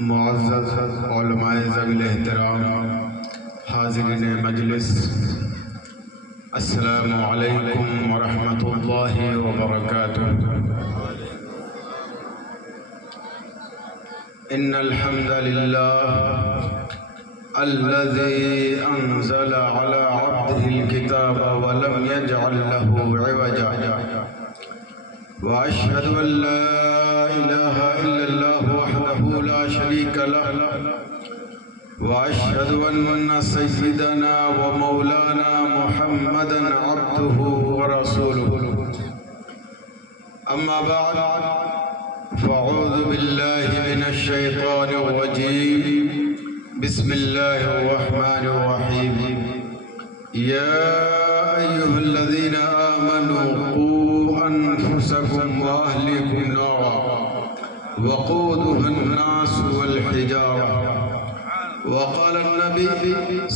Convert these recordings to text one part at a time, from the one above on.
معزز علماء ذوی الاحترام، حاضرین مجلس، السلام علیکم ورحمۃ اللہ وبرکاتہ۔ ان الحمد للہ الذي انزل على عبده الكتاب ولم يجعل له عوجا، واشهد ان لا اله الا الله وحده لا شريك له، واشهد ان سيدنا ومولانا محمدا عبده ورسوله، اما بعد فاعوذ بالله من الشيطان الرجيم، بسم الله الرحمن الرحيم۔ يا أيها الذين آمنوا قوا أنفسكم وأهلكم نارا وقودها الناس والحجارة، وقال النبي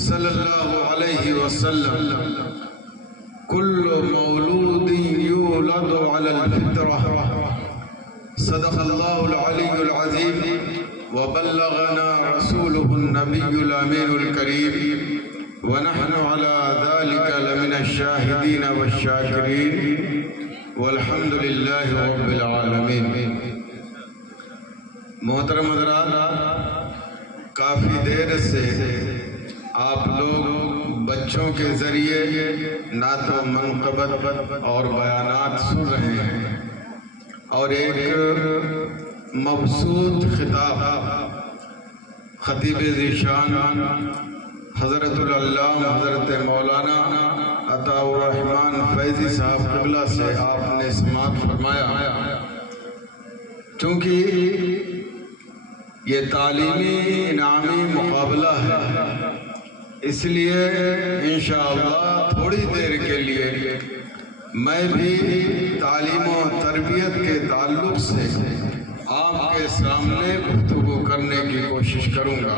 صلى الله عليه وسلم: كل مولود يولد على الفطرة، صدق الله العلي العظيم، وبلغنا رسوله النبي الأمين الكريم، ونحن على ذلك لمن الشاهدين والشاكرين، والحمد لله رب العالمين۔ محترم حضرات، کافی دیر سے آپ لوگ بچوں کے ذریعے نعت و منقبت اور بیانات سن رہے ہیں، اور ایک مبسوط خطاب خطیب ذیشان حضرت العلامہ حضرت مولانا عطاء الرحمن فیضی صاحب قبلہ سے آپ نے سماعت فرمایا۔ چونکہ یہ تعلیمی انعامی مقابلہ ہے، اس لیے انشاءاللہ تھوڑی دیر کے لیے میں بھی تعلیم و تربیت کے تعلق سے آپ کے سامنے گفتگو کرنے کی کوشش کروں گا،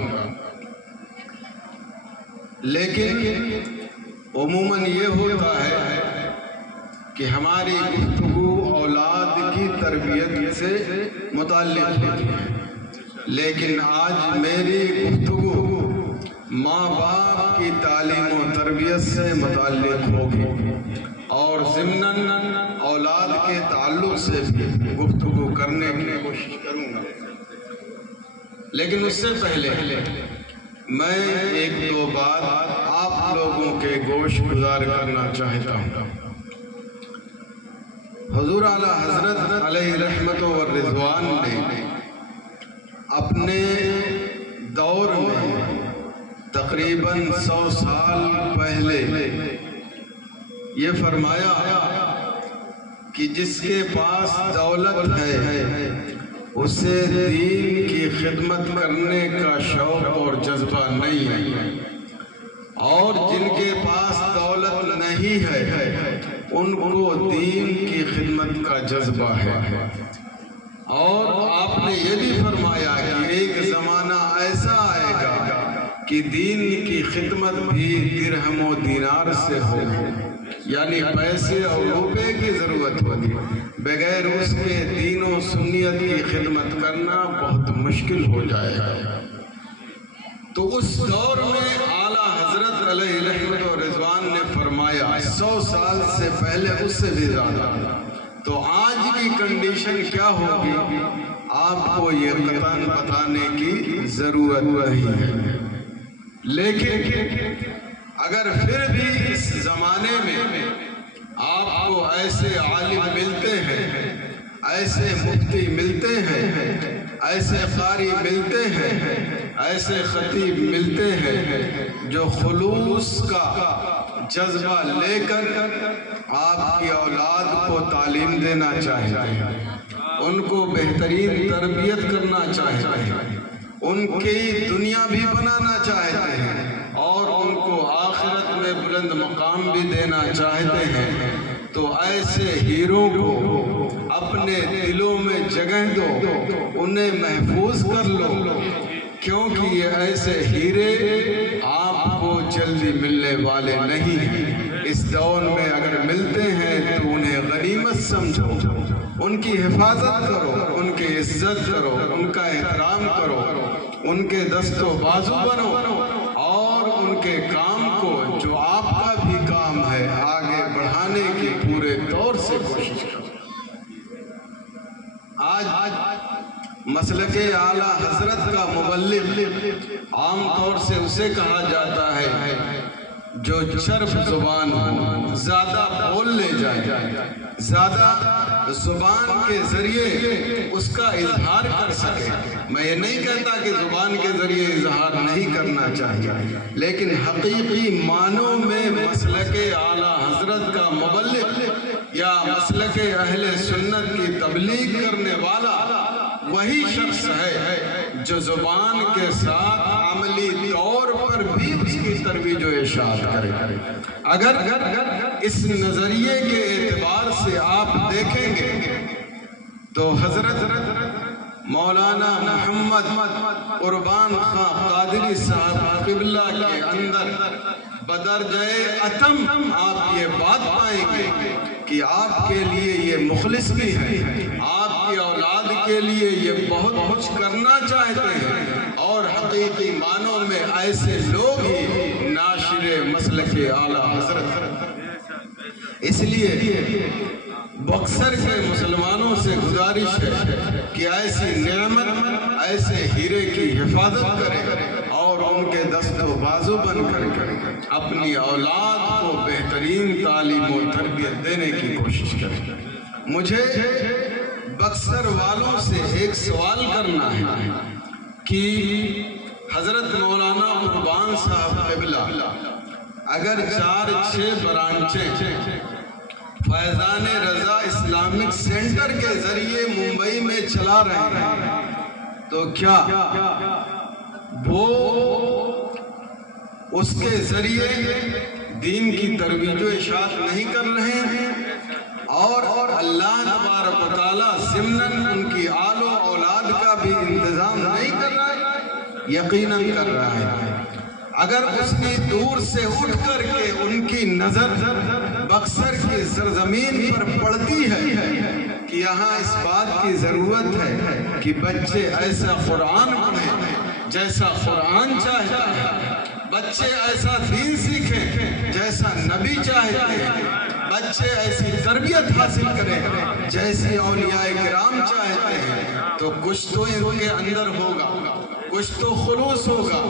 لیکن عموماً یہ ہوتا ہے کہ ہماری گفتگو اولاد کی تربیت سے متعلق ہوتی ہے، لیکن آج میری گفتگو ماں باپ کی تعلیم و تربیت سے متعلق ہوگی، اور ضمناً اولاد کے تعلق سے بھی گفتگو کرنے کی کوشش کروں گا۔ لیکن اس سے پہلے میں ایک دو بات آپ لوگوں کے گوش گزار کرنا چاہتا ہوں۔ حضور اعلیٰ حضرت علیہ رحمت و رضوان نے اپنے دور میں تقریباً 100 سال پہلے یہ فرمایا کہ جس کے پاس دولت ہے اسے دین کی خدمت کرنے کا شوق اور جذبہ نہیں ہے، اور جن کے پاس دولت نہیں ہے ان کو دین کی خدمت کا جذبہ ہے۔ اور آپ نے یہ بھی فرمایا کہ ایک زمانہ ایسا آئے گا کہ دین کی خدمت بھی درہم و دینار سے ہوگی، یعنی پیسے اور روپے کی ضرورت ہوگی، بغیر اس کے دین و سنیت کی خدمت کرنا بہت مشکل ہو جائے گا۔ تو اس دور میں اعلیٰ حضرت علیہ رحمت و رضوان نے فرمایا 100 سال سے پہلے اس سے بھی زیادہ، تو آج کی کنڈیشن کیا ہوگی آپ کو یہ قطعاً بتانے کی ضرورت نہیں ہے، لیکن اگر پھر بھی اس زمانے میں آپ کو ایسے عالم ملتے ہیں، ایسے مفتی ملتے ہیں، ایسے قاری ملتے ہیں، ایسے خطیب ملتے ہیں جو خلوص کا جذبہ لے کر آپ کی اولاد کو تعلیم دینا چاہتے ہیں، ان کو بہترین تربیت کرنا چاہتے ہیں، ان کی دنیا بھی بنانا چاہتے ہیں، اور ان کو آخرت میں بلند مقام بھی دینا چاہتے ہیں، تو ایسے ہیروں کو اپنے دلوں میں جگہ دو، انہیں محفوظ کر لو، کیونکہ یہ ایسے ہیرے آپ کو جلدی ملنے والے نہیں ہیں۔ اس دور میں اگر ملتے ہیں تو انہیں غنیمت سمجھو، ان کی حفاظت کرو، ان کی عزت کرو، ان کا احترام کرو، ان کے دست و بازو بنو اور ان کے کام کو جو آپ کا بھی کام ہے آگے بڑھانے کی پورے طور سے کوشش کرو۔ آج مسلک اعلیٰ حضرت کا مبلغ عام طور سے اسے کہا جاتا ہے جو چرب زبان ہو، زیادہ بول لے جائے، زیادہ زبان کے ذریعے اس کا اظہار کر سکے۔ میں یہ نہیں کہتا کہ زبان کے ذریعے اظہار نہیں کرنا چاہیے، لیکن حقیقی معنوں میں مسلک اعلیٰ حضرت کا مبلغ یا مسلک اہل سنت کی تبلیغ کرنے والا وہی شخص ہے جو زبان کے ساتھ عملی طور پر بھی اس کی ترویج و ارشاد کرے۔ اگر اس نظریے کے اعتبار سے آپ دیکھیں گے تو حضرت مولانا محمد قربان خان قادری صاحب قبلہ کے اندر بدرجہ اتم آپ یہ بات پائیں گے کہ آپ کے لیے یہ مخلص بھی ہے، آپ کی اولاد کے لیے یہ بہت کچھ کرنا چاہتے ہیں، اور حقیقی معنوں میں ایسے لوگ ہی ناشر مسلک اعلیٰ حضرت۔ اس لیے بکسر کے مسلمانوں سے گزارش ہے کہ ایسی نعمت، ایسے ہیرے کی حفاظت کریں اور ان کے دست و بازو بن کر اپنی اولاد کو بہترین تعلیم و تربیت دینے کی کوشش کریں۔ مجھے بکسر والوں سے ایک سوال کرنا ہے کہ حضرت مولانا قربان صاحب قبلہ اگر 4-6 برانچیں فیضان رضا اسلامک سینٹر کے ذریعے ممبئی میں چلا رہے ہیں تو کیا وہ اس کے ذریعے دین کی ترویج و اشاعت نہیں کر رہے ہیں؟ اور اللہ تبارک و تعالیٰ ضمناً ان کی آل و اولاد کا بھی انتظام نہیں کر رہا ہے؟ یقیناً کر رہا ہے۔ اگر اس نے دور سے اٹھ کر کے ان کی نظر بکسر کی سرزمین پر پڑتی ہے کہ یہاں اس بات کی ضرورت ہے کہ بچے ایسا قرآن پڑھیں جیسا قرآن چاہتا ہے، بچے ایسا دین سیکھیں جیسا نبی چاہتے ہیں، بچے ایسی تربیت حاصل کریں جیسی اولیاء کرام چاہتے ہیں، تو کچھ تو ان کے اندر ہوگا، کچھ تو خلوص ہوگا،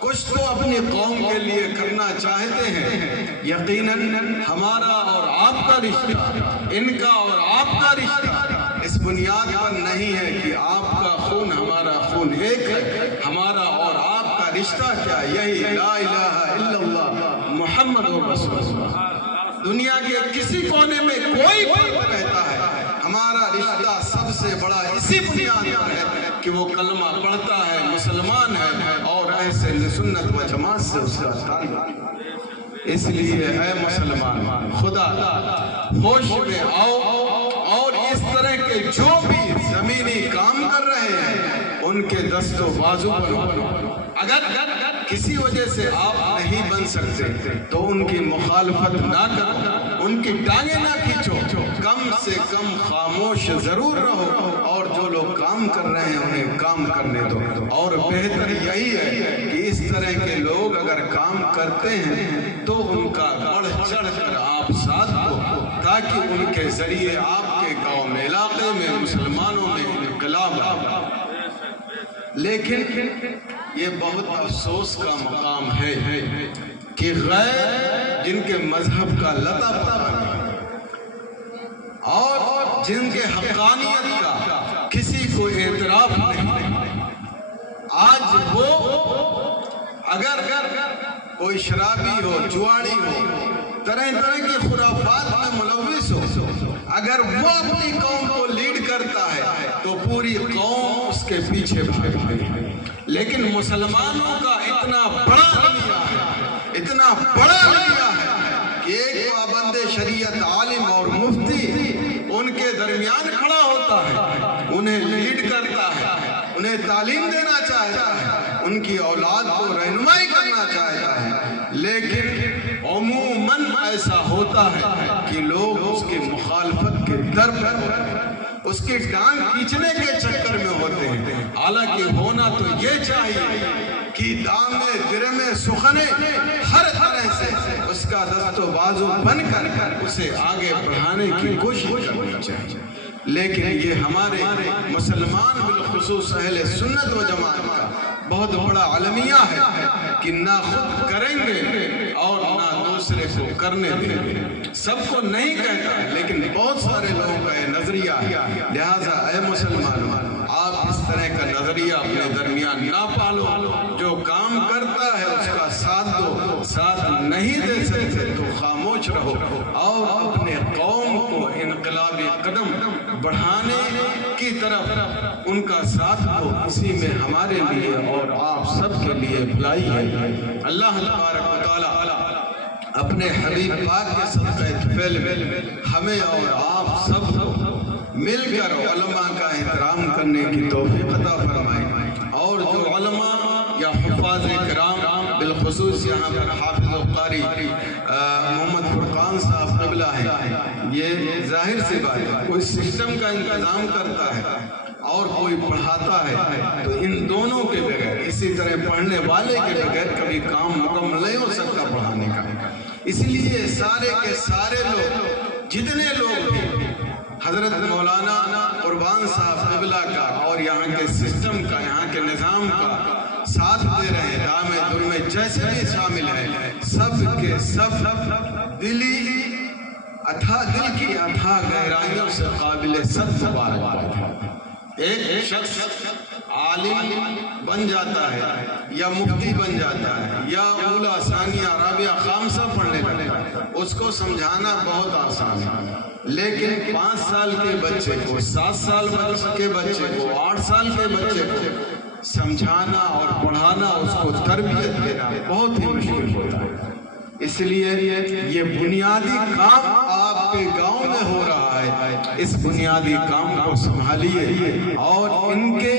کچھ تو اپنی قوم کے لیے کرنا چاہتے ہیں۔ یقیناً ہمارا اور آپ کا رشتہ، ان کا اور آپ کا رشتہ اس بنیاد پر نہیں ہے کہ آپ کا خون ہمارا خون ایک ہے، ہمارا اور آپ کا رشتہ کیا؟ یہی لا الہ الا اللہ محمد رسول اللہ۔ دنیا کے کسی کونے میں کوئی فرق رہتا ہے، ہمارا رشتہ سب سے بڑا اسی بنیاد پر ہے کہ وہ کلمہ پڑھتا ہے، مسلمان ہے اور اہل سنت و جماعت سے اس کا تعلق۔ اس لیے اے مسلمان، خدا ہوش میں آؤ اور اس طرح کے جو بھی زمینی کام کر رہے ہیں ان کے دست و بازو بنو۔ اگر کسی وجہ سے آپ نہیں بن سکتے تو ان کی مخالفت نہ کرو، ان کی ٹانگیں نہ کھینچو، کم سے کم خاموش ضرور رہو، اور جو لوگ کام کر رہے ہیں انہیں کام کرنے دو۔ اور بہتر یہی ہے کہ اس طرح کے لوگ اگر کام کرتے ہیں تو ان کا بڑھ چڑھ کر آپ ساتھ دو، تاکہ ان کے ذریعے آپ کے گاؤں میں، علاقے میں، مسلمانوں میں انقلاب آئے۔ لیکن یہ بہت افسوس کا مقام ہے کہ غیر جن کے مذہب کا لطا پتا اور جن کے حقانیت کا کسی کو اعتراف نہیں، آج وہ اگر کوئی شرابی ہو، جواڑی ہو، طرح طرح کی خرافات میں ملوث ہو، اگر وہ اپنی قوم کو لیڈ کرتا ہے تو پوری قوم اس کے پیچھے بھاگتی ہے۔ لیکن مسلمانوں کا اتنا بڑا علیہ ہے، اتنا بڑا علیہ ہے کہ ایک پابند شریعت عالم اور مفتی ان کے درمیان کھڑا ہوتا ہے، انہیں لیڈ کرتا ہے، انہیں تعلیم دینا چاہتا ہے، ان کی اولاد کو رہنمائی کرنا چاہتا ہے، لیکن عموماً ایسا ہوتا ہے کہ لوگ اس کی مخالفت کے در پر اس کی ٹانگ کھینچنے کے چکر میں ہوتے ہیں۔ حالانکہ ہونا تو یہ چاہیے کہ دامے درمے سخنے ہر طرح سے اس کا دست و بازو بن کر اسے آگے بڑھانے کی کوشش کرنی چاہیے. لیکن یہ ہمارے مسلمان بالخصوص اہل سنت و جماعت کا بہت بڑا المیہ ہے کہ نہ خود کریں گے اور نہ دوسرے کو کرنے دیں گے. سب کو نہیں کہتا لیکن بہت سارے لوگوں کا یہ نظریہ ہے. لہٰذا اے مسلمان آپ اس طرح کا نظریہ اپنے درمیان نہ پالو. جو کام کرتا ہے اس کا ساتھ دو، ساتھ نہیں دے سکتے تو خاموش رہو اور اپنے قوم کو انقلابی قدم بڑھانے کی طرف ان کا ساتھ دو. اسی میں ہمارے لیے اور آپ سب کے لیے بھلائی ہے. اللہ تبارک و تعالی اپنے حبیب پاک کے صدقہ طفیل میں ہمیں اور آپ سب کو مل کر علماء کا احترام کرنے کی توفیق عطا فرمائے. اور جو علماء یا حفاظ کرام بالخصوص یہاں پر حافظ القاری محمد فرقان صاحب قبلہ ہے، یہ ظاہر سی بات ہے کوئی سسٹم کا انتظام کرتا ہے اور کوئی پڑھاتا ہے تو ان دونوں کے بغیر، اسی طرح پڑھنے والے کے بغیر کبھی کام مکمل نہیں ہو سکتا پڑھانے کا. اس لیے سارے کے سارے لوگ جتنے لوگ بھی حضرت مولانا قربان صاحب قبلہ کا اور یہاں کے سسٹم کا، یہاں کے نظام کا ساتھ دے رہے ہیں، دامے درمے جیسے بھی شامل ہیں، سب کے سب دل کی اتھا گہرائیوں سے قابل سب مبارکباد ہے. ایک شخص عالم بن جاتا ہے یا مفتی بن جاتا ہے یا اولا ثانیہ رابعہ خامسہ پڑھنے لگتا ہے، اس کو سمجھانا بہت آسان ہے. لیکن 5 سال کے بچے کو، 7 سال کے بچے کو، 8 سال کے بچے کو سمجھانا اور پڑھانا، اس کو تربیت دینا بہت ہی مشکل ہوتا ہے. اس لیے یہ بنیادی کام آپ کے گاؤں میں ہو رہا ہے. اس بنیادی کام کو سنبھالیے اور ان کے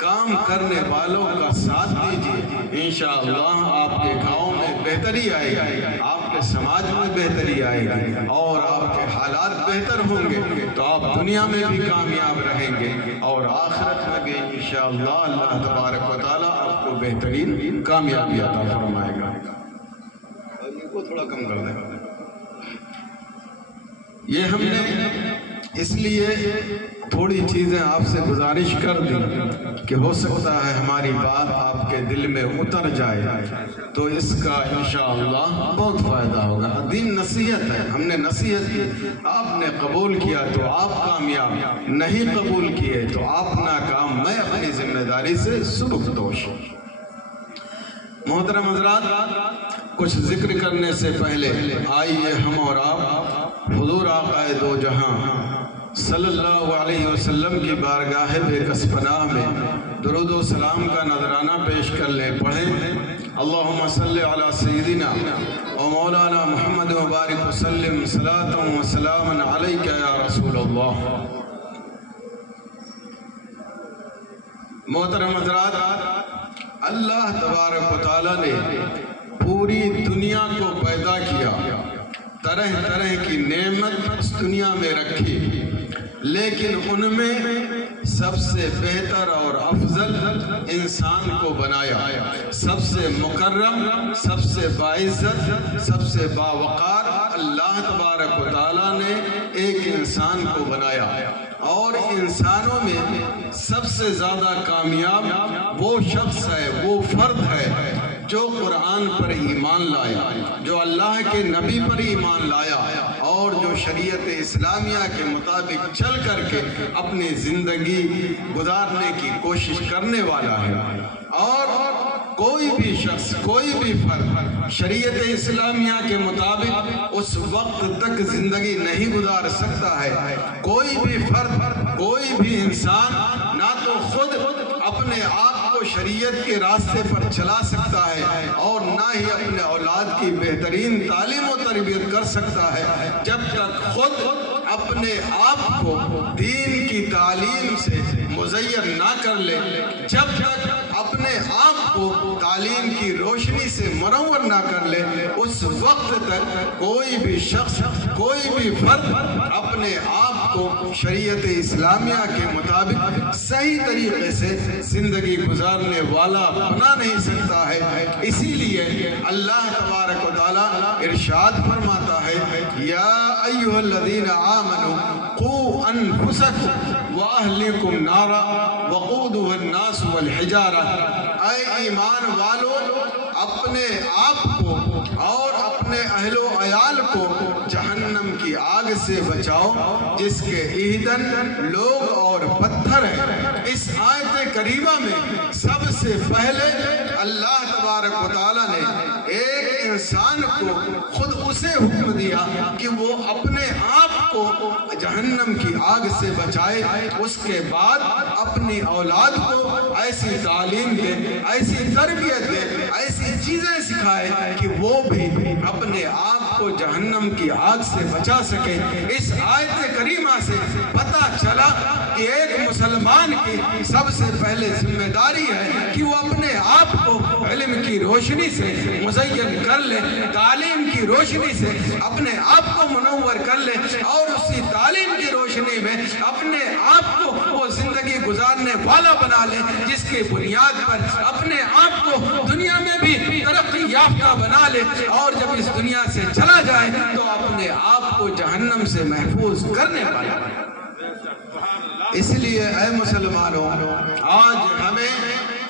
کام کرنے والوں کا ساتھ دیجیے. انشاءاللہ آپ کے گاؤں میں بہتری آئے گی، آپ کے سماج میں بہتری آئے گی اور آپ کے حالات بہتر ہوں گے تو آپ دنیا میں بھی کامیاب رہیں گے اور آخرت میں بھی انشاءاللہ اللہ تبارک و تعالیٰ آپ کو بہترین کامیابی عطا فرمائے گا. کو تھوڑا کم کر دیں. یہ ہم نے اس لیے تھوڑی چیزیں آپ سے گزارش کر دی کہ ہو سکتا ہے ہماری بات آپ کے دل میں اتر جائے تو اس کا انشاءاللہ بہت فائدہ ہوگا. دین نصیحت ہے، ہم نے نصیحت کی، آپ نے قبول کیا تو آپ کامیاب، نہیں قبول کیے تو آپ ناکام. میں اپنی ذمہ داری سے سبکدوش. محترم حضرات، کچھ ذکر کرنے سے پہلے آئیے ہم اور آپ حضور آقا دو جہاں صلی اللہ علیہ وسلم کی بارگاہ بے کس پناہ میں درود و سلام کا نذرانہ پیش کر لیں. پڑھیں اللہم صلی علی سیدنا و مولانا محمد مبارک وسلم صلاۃ و سلام علیک یا رسول اللہ. محترم حضرات، اللہ تبارک و تعالیٰ نے پوری دنیا کو پیدا کیا، طرح طرح کی نعمت اس دنیا میں رکھی، لیکن ان میں سب سے بہتر اور افضل انسان کو بنایا. سب سے مکرم، سب سے باعزت، سب سے باوقار اللہ تبارک و تعالیٰ نے ایک انسان کو بنایا. اور انسانوں میں سب سے زیادہ کامیاب وہ شخص ہے، وہ فرد ہے جو قرآن پر ایمان لایا، جو اللہ کے نبی پر ایمان لایا اور جو شریعت اسلامیہ کے مطابق چل کر کے اپنی زندگی گزارنے کی کوشش کرنے والا ہے. اور کوئی بھی شخص، کوئی بھی فرد شریعت اسلامیہ کے مطابق اس وقت تک زندگی نہیں گزار سکتا ہے. کوئی بھی فرد، کوئی بھی انسان نہ تو خود اپنے آپ کو شریعت کے راستے پر چلا سکتا ہے اور نہ ہی اپنے اولاد کی بہترین تعلیم و تربیت کر سکتا ہے جب تک خود اپنے آپ کو دین کی تعلیم سے مزین نہ کر لے، جب تک اپنے آپ کو تعلیم کی روشنی سے منور نہ کر لے، اس وقت تک کوئی بھی شخص، کوئی بھی فرد اپنے آپ کو شریعت اسلامیہ کے مطابق صحیح طریقے سے زندگی گزارنے والا بنا نہیں سکتا ہے۔ اسی لیے اللہ تبارک و تعالیٰ ارشاد فرماتا ہے یا ایھا الذین آمنوا قوا انفسکم واہلکم نارا وقودھا الناس والحجارہ، اے ایمان والو اپنے آپ کو اور اپنے اہل و عیال کو جہنم کی آگ سے بچاؤ جس کے ایندھن لوگ اور پتھر ہیں۔ اس آیت کریمہ میں سب سے پہلے اللہ تبارک و تعالیٰ نے ایک انسان کو خود اسے حکم دیا کہ وہ اپنے آپ کو جہنم کی آگ سے بچائے، اس کے بعد اپنی اولاد کو ایسی تعلیم دے، ایسی تربیت دے، ایسی چیزیں سکھائے کہ وہ بھی اپنے آپ کو جہنم کی آگ سے بچا سکے۔ اس آیت کریمہ سے پتہ چلا کہ ایک مسلمان کی سب سے پہلے ذمہ داری ہے کہ وہ اپنے آپ کو علم کی روشنی سے مزین کر لے، تعلیم کی روشنی سے اپنے آپ کو منور کر لے، اور اسی تعلیم کی روشنی میں اپنے آپ کو وہ زندگی گزارنے والا بنا لے جس کی بنیاد پر اپنے آپ کو دنیا میں بھی ترقی یافتہ بنا لے، اور جب اس دنیا سے چلا جائے تو اپنے آپ کو جہنم سے محفوظ کرنے والا بنا۔ اس لیے اے مسلمانوں، آج ہمیں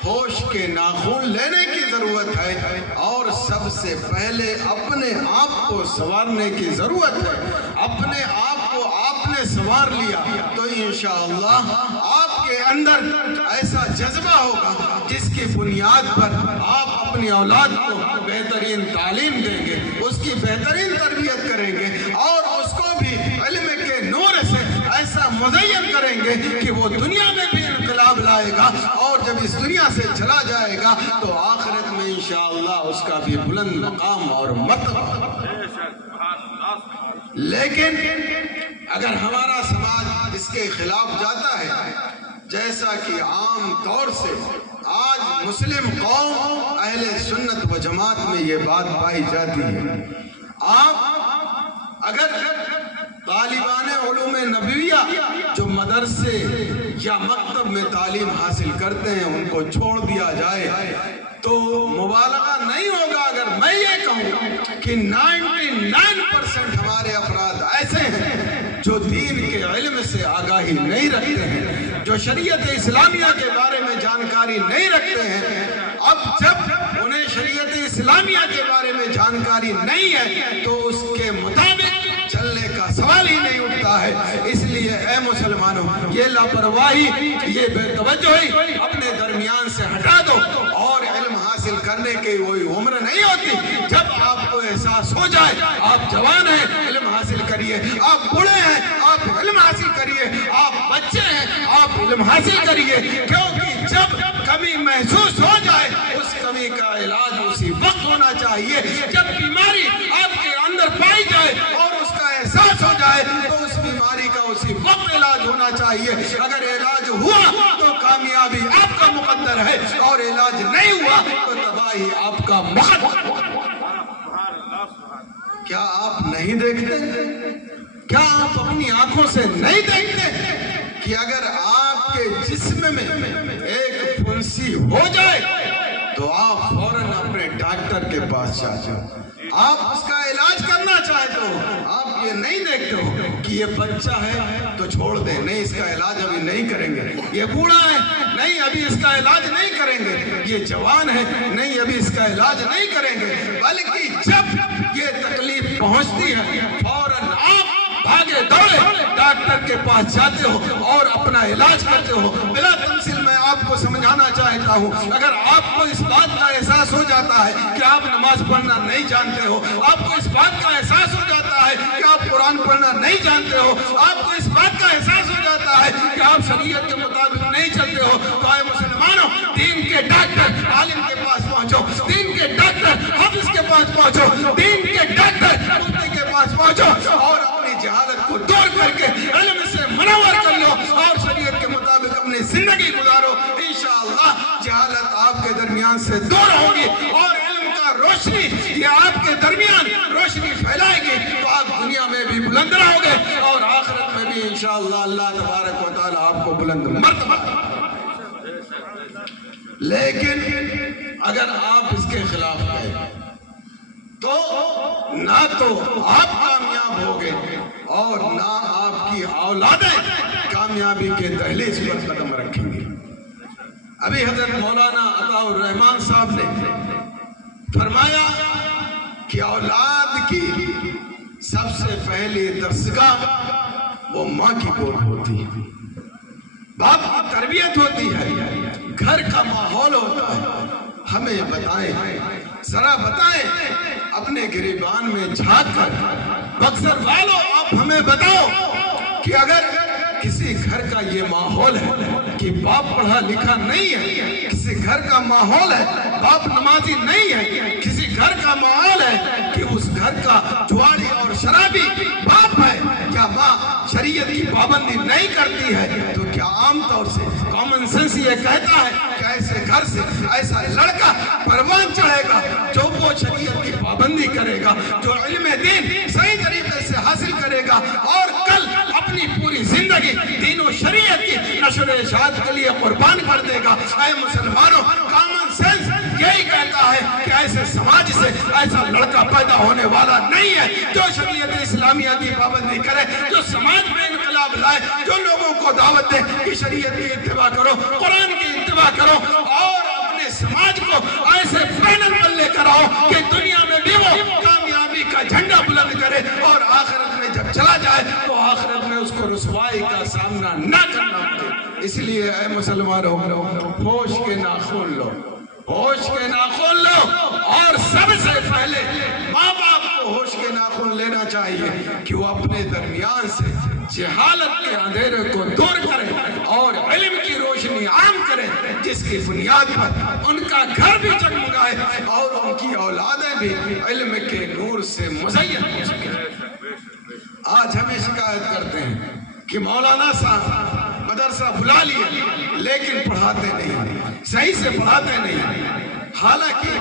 ہوش کے ناخن لینے کی ضرورت ہے، اور سب سے پہلے اپنے آپ کو سنوارنے کی ضرورت ہے۔ اپنے آپ کو آپ نے سنوار لیا تو انشاءاللہ آپ کے اندر ایسا جذبہ ہوگا جس کی بنیاد پر آپ اپنی اولاد کو بہترین تعلیم دیں گے، اس کی بہترین تربیت کریں گے، اور اس کو بھی علم کے نور سے ایسا مزین کریں گے کہ وہ دنیا میں بھی انقلاب لائے گا، اور جب اس دنیا سے چلا جائے گا تو آخرت میں انشاءاللہ اس کا بھی بلند مقام اور مرتبہ۔ لیکن اگر ہمارا سماج اس کے خلاف جاتا ہے، جیسا کہ عام طور سے آج مسلم قوم اہل سنت و جماعت میں یہ بات پائی جاتی ہے، آپ اگر طالبان علوم نبویہ جو مدرسے یا مکتب میں تعلیم حاصل کرتے ہیں ان کو چھوڑ دیا جائے تو مبالغہ نہیں ہوگا اگر میں یہ کہوں کہ 99% ہمارے افراد ایسے ہیں جو دین کے علم سے آگاہی نہیں رکھتے ہیں، جو شریعت اسلامیہ کے بارے میں جانکاری نہیں رکھتے ہیں۔ اب جب انہیں شریعت اسلامیہ کے بارے میں جانکاری نہیں ہے تو اس کے مطابق چلنے کا سوال ہی نہیں اٹھتا ہے۔ اس لیے اے مسلمانوں، یہ لاپرواہی، یہ بے توجہی اپنے درمیان سے ہٹا دو، اور علم حاصل کرنے کی وہی عمر نہیں ہوتی جب آپ کو احساس ہو جائے آپ جوان ہیں علم حاصل کریے، آپ بوڑھے ہیں آپ علم حاصل کریے، آپ بچے ہیں آپ علم حاصل کریے، کیونکہ جب کمی محسوس ہو جائے اس کمی کا علاج اسی وقت ہونا چاہیے جب بیماری آپ کے اندر پائی جائے اور اس کا احساس ہو جائے تو اس بیماری کا اسی وقت علاج ہونا چاہیے۔ اگر علاج ہوا تو کامیابی آپ کا مقدر ہے، اور علاج نہیں ہوا تو تباہی آپ کا مقدر۔ کیا آپ نہیں دیکھتے؟ کیا آپ اپنی آنکھوں سے نہیں دیکھتے کہ اگر آپ کے جسم میں ایک پھنسی ہو جائے تو آپ فوراً اپنے ڈاکٹر کے پاس جاتے ہو، آپ اس کا علاج کرنا چاہتے ہو، آپ یہ نہیں دیکھتے ہو کہ یہ بچہ ہے تو چھوڑ دیں، نہیں اس کا علاج ابھی نہیں کریں گے، یہ بوڑھا ہے نہیں ابھی اس کا علاج نہیں کریں گے، یہ جوان ہے نہیں ابھی اس کا علاج نہیں کریں گے، بلکہ جب یہ تکلیف پہنچتی ہے فوراً آپ بھاگے دوڑے ڈاکٹر کے پاس جاتے ہو اور اپنا علاج کرتے ہو۔ بلا تمثیل میں آپ کو سمجھانا چاہتا ہوں، اگر آپ کو اس بات کا احساس ہو جاتا ہے کہ آپ نماز پڑھنا نہیں جانتے ہو، آپ کو اس بات کا احساس ہو جاتا ہے کہ آپ قرآن پڑھنا نہیں جانتے ہو، آپ کو اس بات کا احساس ہو جاتا ہے کہ آپ شریعت کے مطابق نہیں چلتے ہو، تو اے مسلمانوں، دین کے ڈاکٹر عالم کے پاس پہنچو، دین کے ڈاکٹر حافظ کے پاس پہنچو، دین کے ڈاکٹر مفتی کے پاس پہنچو، اور اپنی جہالت کو دور کر کے علم سے منور کر لو اور شریعت کے مطابق اپنی زندگی گزارو۔ انشاءاللہ جہالت آپ کے درمیان سے دور ہوگی اور علم کا روشنی یہ آپ کے درمیان روشنی پھیلائے گی، تو آپ دنیا میں بھی بلند رہو گے اور آخرت میں بھی انشاءاللہ اللہ تبارک و تعالی آپ کو بلند مرتبہ. لیکن اگر آپ اس کے خلاف گئے تو نہ تو آپ کامیاب ہوگے اور نہ آپ کی اولادیں کامیابی کے دہلیز پر قدم رکھیں گی. ابھی حضرت مولانا عطاء الرحمان صاحب نے فرمایا کہ اولاد کی سب سے پہلی درسگاہ وہ ماں کی گود ہوتی ہے، باپ کی تربیت ہوتی ہے، گھر کا ماحول ہوتا ہے. ہمیں بتائیں، ذرا بتائیں اپنے گریبان میں جھانک کر، بکسر والوں آپ ہمیں بتاؤ کہ اگر کسی گھر کا یہ ماحول ہے کہ باپ پڑھا لکھا نہیں ہے، کسی گھر کا ماحول ہے باپ نمازی نہیں ہے، کسی گھر کا ماحول ہے کہ اس گھر کا جواری اور شرابی باپ ہے، کیا ماں شریعت کی پابندی نہیں کرتی ہے؟ تو کیا عام طور سے کامن سینس یہ کہتا ہے کہ ایسے گھر سے ایسا لڑکا پروان چڑھے گا جو وہ شریعت کی پابندی کرے گا، جو علم دین صحیح طریقے سے حاصل کرے گا اور کل اپنی پوری زندگی دین و شریعت کی نشر و اشاعت کے لیے قربان کر دے گا. اے مسلمانوں، کامن سینس یہی کہتا ہے کہ ایسے سماج سے ایسا لڑکا پیدا ہونے والا نہیں ہے جو شریعت اسلامیہ کی پابندی کرے، جو سماج میں انقلاب لائے، جو لوگوں کو دعوت دے کہ شریعت کی اتباع کرو، قرآن کی اتباع کرو اور اپنے سماج کو ایسے فائنل پر لے کر آؤ کہ دنیا میں بھی وہ کامیابی کا جھنڈا بلند کرے اور آخرت میں جب چلا جائے تو آخرت میں اس کو رسوائی کا سامنا نہ کرنا پڑے. اس لیے اے مسلمانوں، ہوش کے ناخن لو، ہوش کے ناخن لو، اور سب سے پہلے ماں باپ کو ہوش کے ناخن لینا چاہیے کہ وہ اپنے درمیان سے جہالت کے اندھیرے کو دور کریں اور علم کی روشنی عام کریں، جس کی بنیاد پر ان کا گھر بھی جگمگائے اور ان کی اولادیں بھی علم کے نور سے مزین ہو سکیں. آج ہمیں شکایت کرتے ہیں کہ مولانا صاحب مدرسہ بلا لیے لیکن پڑھاتے نہیں، صحیح سے پڑھاتے نہیں. حالانکہ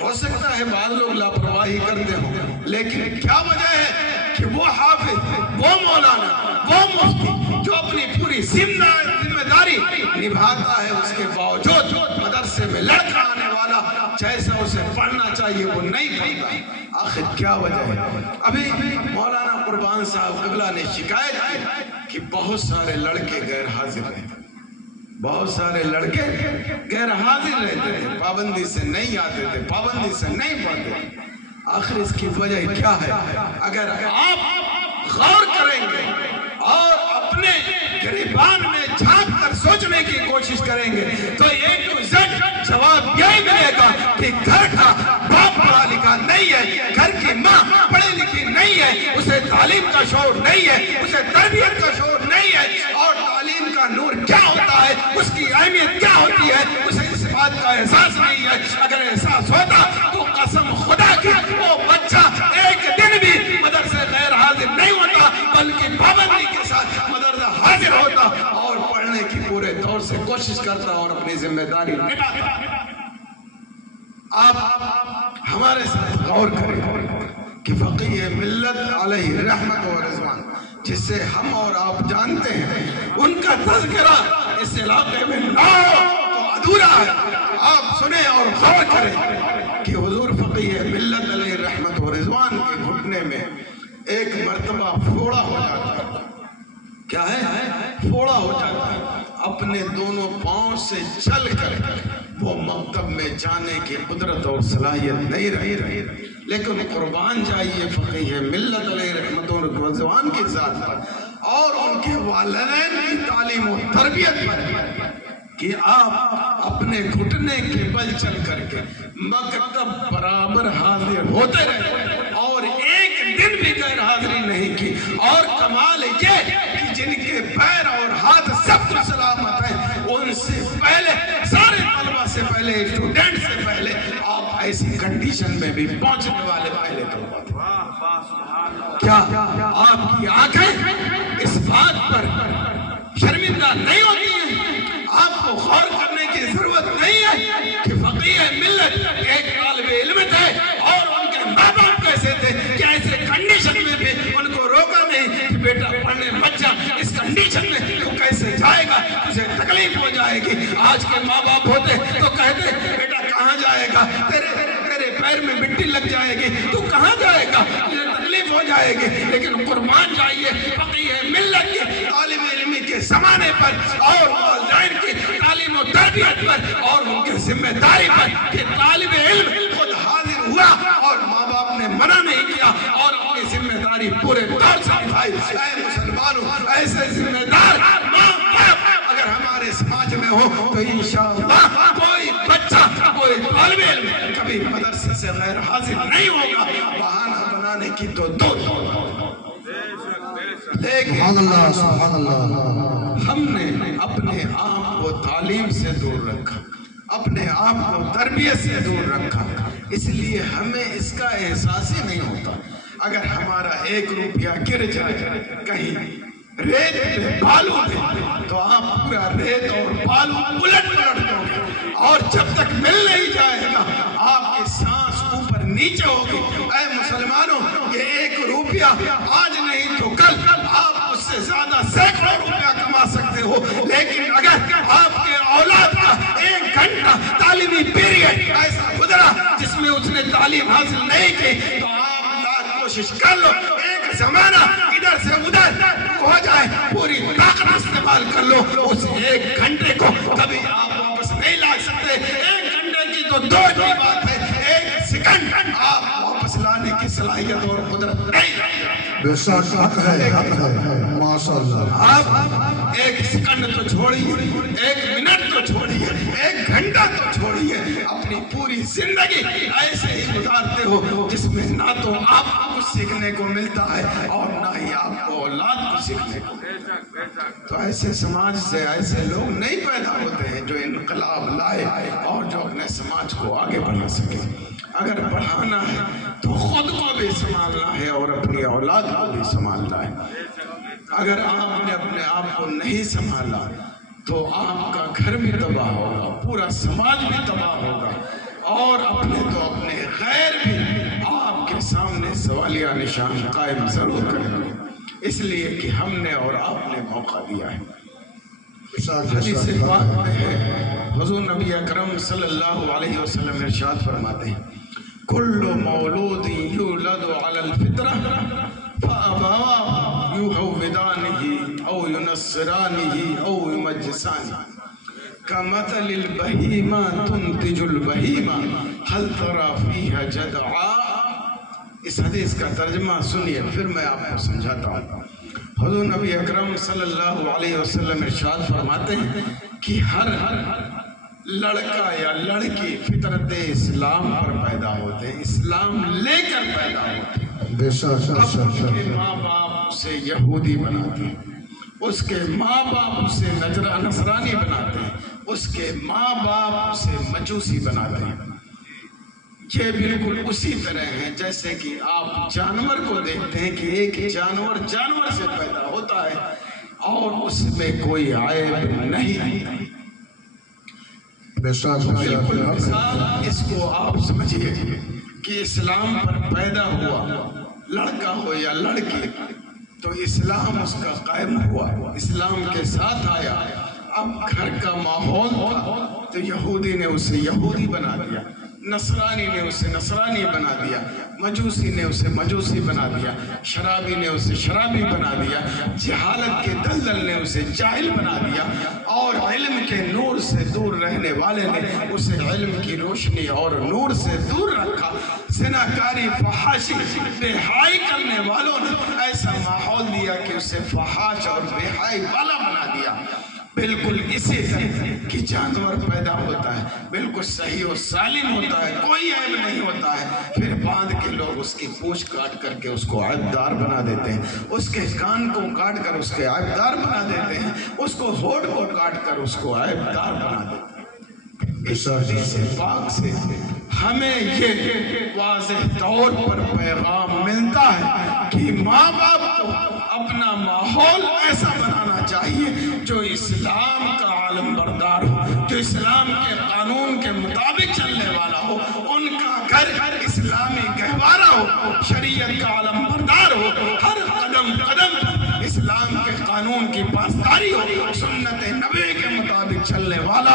ہو سکتا ہے بعض لوگ لاپرواہی کرتے ہوں، لیکن کیا وجہ ہے کہ وہ حافظ، وہ مولانا، وہ مفتی جو اپنی پوری ذمہ داری نبھاتا ہے، اس کے باوجود مدرسے میں لڑکا آنے والا جیسا اسے پڑھنا چاہیے وہ نہیں پڑھتا. آخر کیا وجہ ہے؟ ابھی مولانا قربان صاحب قبلہ نے شکایت کی کہ بہت سارے لڑکے غیر حاضر رہتے، بہت سارے لڑکے غیر حاضر رہتے تھے، پابندی سے نہیں آتے تھے، پابندی سے نہیں پڑھتے. آخر اس کی وجہ کیا ہے؟ اگر آپ غور کریں گے اور اپنے گریبان میں جھانک کر سوچنے کی کوشش کریں گے تو ایک جواب یہی ملے گا کہ گھر کا باپ پڑھا لکھا نہیں ہے، گھر کی ماں پڑھی لکھی نہیں ہے، اسے تعلیم کا شعور نہیں ہے، اسے تربیت کا شعور نہیں ہے، اور تعلیم کا نور کیا ہوتا ہے، اس کی اہمیت کیا ہوتی ہے، اسے اس بات کا احساس نہیں ہے. اگر احساس ہوتا تو قسم خدا کی وہ بچہ ایک دن بھی مدرسے غیر حاضر نہیں ہوتا بلکہ پابندی کے ساتھ مدرسہ حاضر ہوتا اور پڑھنے کی پورے طور سے کوشش کرتا اور اپنی ذمہ داری نبھاتا. آپ ہمارے ساتھ غور کریں کہ فقیہ ملت علیہ رحمت و رضوان جس سے ہم اور آپ جانتے ہیں، ان کا تذکرہ اس علاقے میں نہ ہو تو ادھورا ہے. آپ سنیں اور غور کریں کہ حضور فقیہ ملت علیہ رحمت و رضوان کے گھٹنے میں ایک مرتبہ پھوڑا ہو جاتا ہے. کیا ہے؟ پھوڑا ہو جاتا ہے. اپنے دونوں پاؤں سے چل کر وہ مکتب میں جانے کی قدرت اور صلاحیت نہیں رہی. لیکن قربان جائیے فقیہ ملت علیہ رحمت و رضوان کی ذات پر اور ان کے والدین کی تعلیم و تربیت پر کہ آپ اپنے گھٹنے کے بل چل کر کے مکتب برابر حاضر ہوتے رہے اور ایک دن بھی غیر حاضری نہیں کی. اور کمال یہ کہ جن کے پیر اور ہاتھ سب کچھ سلامت ہیں ان سے پہلے، سارے طلبہ سے پہلے، اسٹوڈنٹ سے پہلے آپ ایسی کنڈیشن میں بھی پہنچنے والے پہلے طلبہ تھے. کیا آپ کی آنکھیں اس بات پر شرمندہ نہیں ہوتی ہیں؟ آپ کو غور کرنے کی ضرورت نہیں ہے کہ فقیہ ملت ایک طالب علم تھے اور ان کے ماں باپ کیسے تھے کہ ایسے کنڈیشن میں بھی ان کو روکا نہیں کہ بیٹا پڑھنے مت جا. اس تکلیف ہو جائے گی۔ آج کے ماں باپ ہوتے تو کہتے بیٹا کہاں جائے گا، تیرے پیر میں مٹی لگ جائے گی، تو کہاں جائے گا، تجھے تکلیف ہو جائے گی۔ لیکن قربان جائیے فقیہ ملت کے طالب علمی کے زمانے پر اور والدین کی تعلیم و تربیت پر اور ان کے ذمہ داری پر کہ طالب علم خود حاضر ہوا اور ماں باپ نے منع نہیں کیا اور اپنی ذمہ داری پورے طور سے نبھائی۔ اے مسلمانوں، ایسے ذمہ دار ماں باپ اگر ہمارے سماج میں ہو تو انشاءاللہ کوئی بچہ، کوئی طالب علم کبھی مدرسے سے غیر حاضر نہیں ہوگا۔ بہانہ بنانے کی تو دو سبحان اللہ سبحان اللہ۔ ہم نے اپنے آپ کو تعلیم سے دور رکھا، اپنے آپ کو تربیت سے دور رکھا، اس لیے ہمیں اس کا احساس ہی نہیں ہوتا۔ اگر ہمارا 1 روپیہ گر جائے کہیں ریت پہ بالو پہ تو آپ پورا ریت اور بالو الٹ پلٹ دو گے اور جب تک مل نہیں جائے گا آپ کی سانس اوپر نیچے ہوگی۔ اے مسلمانوں، یہ 1 روپیہ آج نہیں تو کل آپ اس سے زیادہ سینکڑوں روپیہ کما سکتے ہو، لیکن اگر آپ کے اولاد کا 1 گھنٹہ تعلیمی پیریڈ ایسا گزرا جس میں اس نے تعلیم حاصل نہیں کی تو آپ لاکھ کوشش کر لو، ایک زمانہ ادھر سے ادھر ہو جائے، پوری طاقت استعمال کر لو، اس 1 گھنٹے کو کبھی آپ واپس نہیں لا سکتے۔ 1 گھنٹے کی تو 2 کی بات ہے، 1 سیکنڈ آپ واپس لانے کی صلاحیت اور قدرت نہیں رکھتے۔ بے شک حق ہے ماشاءاللہ۔ آپ 1 سیکنڈ تو چھوڑیے، 1 منٹ تو چھوڑیے، 1 گھنٹہ تو چھوڑیے، اپنی پوری زندگی ایسے ہی گزارتے ہو جس میں نہ تو آپ کو کچھ سیکھنے کو ملتا ہے اور نہ ہی آپ کو اولاد کو سیکھنے کو۔ تو ایسے سماج سے ایسے لوگ نہیں پیدا ہوتے ہیں جو انقلاب لائے اور جو اپنے سماج کو آگے بڑھا سکے۔ اگر بڑھانا ہے تو خود کو بھی سنبھالنا ہے اور اپنی اولاد کو بھی سنبھالنا ہے۔ اگر آپ نے اپنے آپ کو نہیں سنبھالا تو آپ کا گھر بھی تباہ ہوگا، پورا سماج بھی تباہ ہوگا اور اپنے غیر بھی آپ کے سامنے سوالیہ نشان قائم ضرور کریں گے، اس لیے کہ ہم نے اور آپ نے موقع دیا ہے۔ حدیث پاک میں ہے، حضور نبی اکرم صلی اللہ علیہ وسلم ارشاد فرماتے ہیں کل مولود یولد علی الفطرہ فابواہ یہودانہ او ینصرانہ او یمجسانہ کمثل البہیمہ تنتج البہیمہ هل ترى فیہا جدعا۔ اس حدیث کا ترجمہ سنیے پھر میں آپ کو سمجھاتا ہوں۔ حضور نبی اکرم صلی اللہ علیہ وسلم ارشاد فرماتے ہیں کہ ہر لڑکا یا لڑکی فطرت اسلام پر پیدا ہوتے ہیں، اسلام لے کر پیدا ہوتے ہیں۔ اب اس کے ماں باپ اسے یہودی بناتے ہیں، اس کے ماں باپ اسے نصرانی بناتے ہیں، اس کے ماں باپ اسے مجوسی بناتے ہیں۔ یہ بالکل اسی طرح ہے جیسے کہ آپ جانور کو دیکھتے ہیں کہ ایک جانور سے پیدا ہوتا ہے اور اس میں کوئی عیب نہیں۔ بالکل مثال اس کو آپ سمجھیے کہ اسلام پر پیدا ہوا لڑکا ہو یا لڑکی تو اسلام اس کا قائم ہوا، اسلام کے ساتھ آیا۔ اب گھر کا ماحول تھا تو یہودی نے اسے یہودی بنا دیا، نصرانی نے اسے نصرانی بنا دیا، مجوسی نے اسے مجوسی بنا دیا، شرابی نے اسے شرابی بنا دیا، جہالت کے دلدل نے اسے جاہل بنا دیا اور علم کے نور سے دور رہنے والے نے اسے علم کی روشنی اور نور سے دور رکھا۔ زناکاری فحاشی بے حائی کرنے والوں نے ایسا ماحول دیا کہ اسے فحاش اور بے حائی والا بنا دیا۔ بالکل اسی طرح کہ جانور پیدا ہوتا ہے بالکل صحیح و سالم ہوتا ہے، کوئی عیب نہیں ہوتا ہے، پھر باندھ کے لوگ اس کی پوچھ کاٹ کر کے اس کو عیبدار بنا دیتے ہیں، اس کے کان کو کاٹ کر اس کے عیبدار بنا دیتے ہیں، اس کو ہونٹ کو کاٹ کر اس کو عیبدار بنا دیتے ہیں۔ اس حدیث پاک سے ہمیں یہ واضح طور پر پیغام ملتا ہے کہ ماں باپ کو اپنا ماحول ایسا بنانا چاہیے جو اسلام کا عالم بردار ہو، جو اسلام کے قانون کے مطابق چلنے والا ہو، ان کا گھر اسلامی گہوارہ ہو، شریعت کا عالم بردار ہو، ہر قدم قدم اسلام کے قانون کی پاسداری ہو، سنت نبی کے مطابق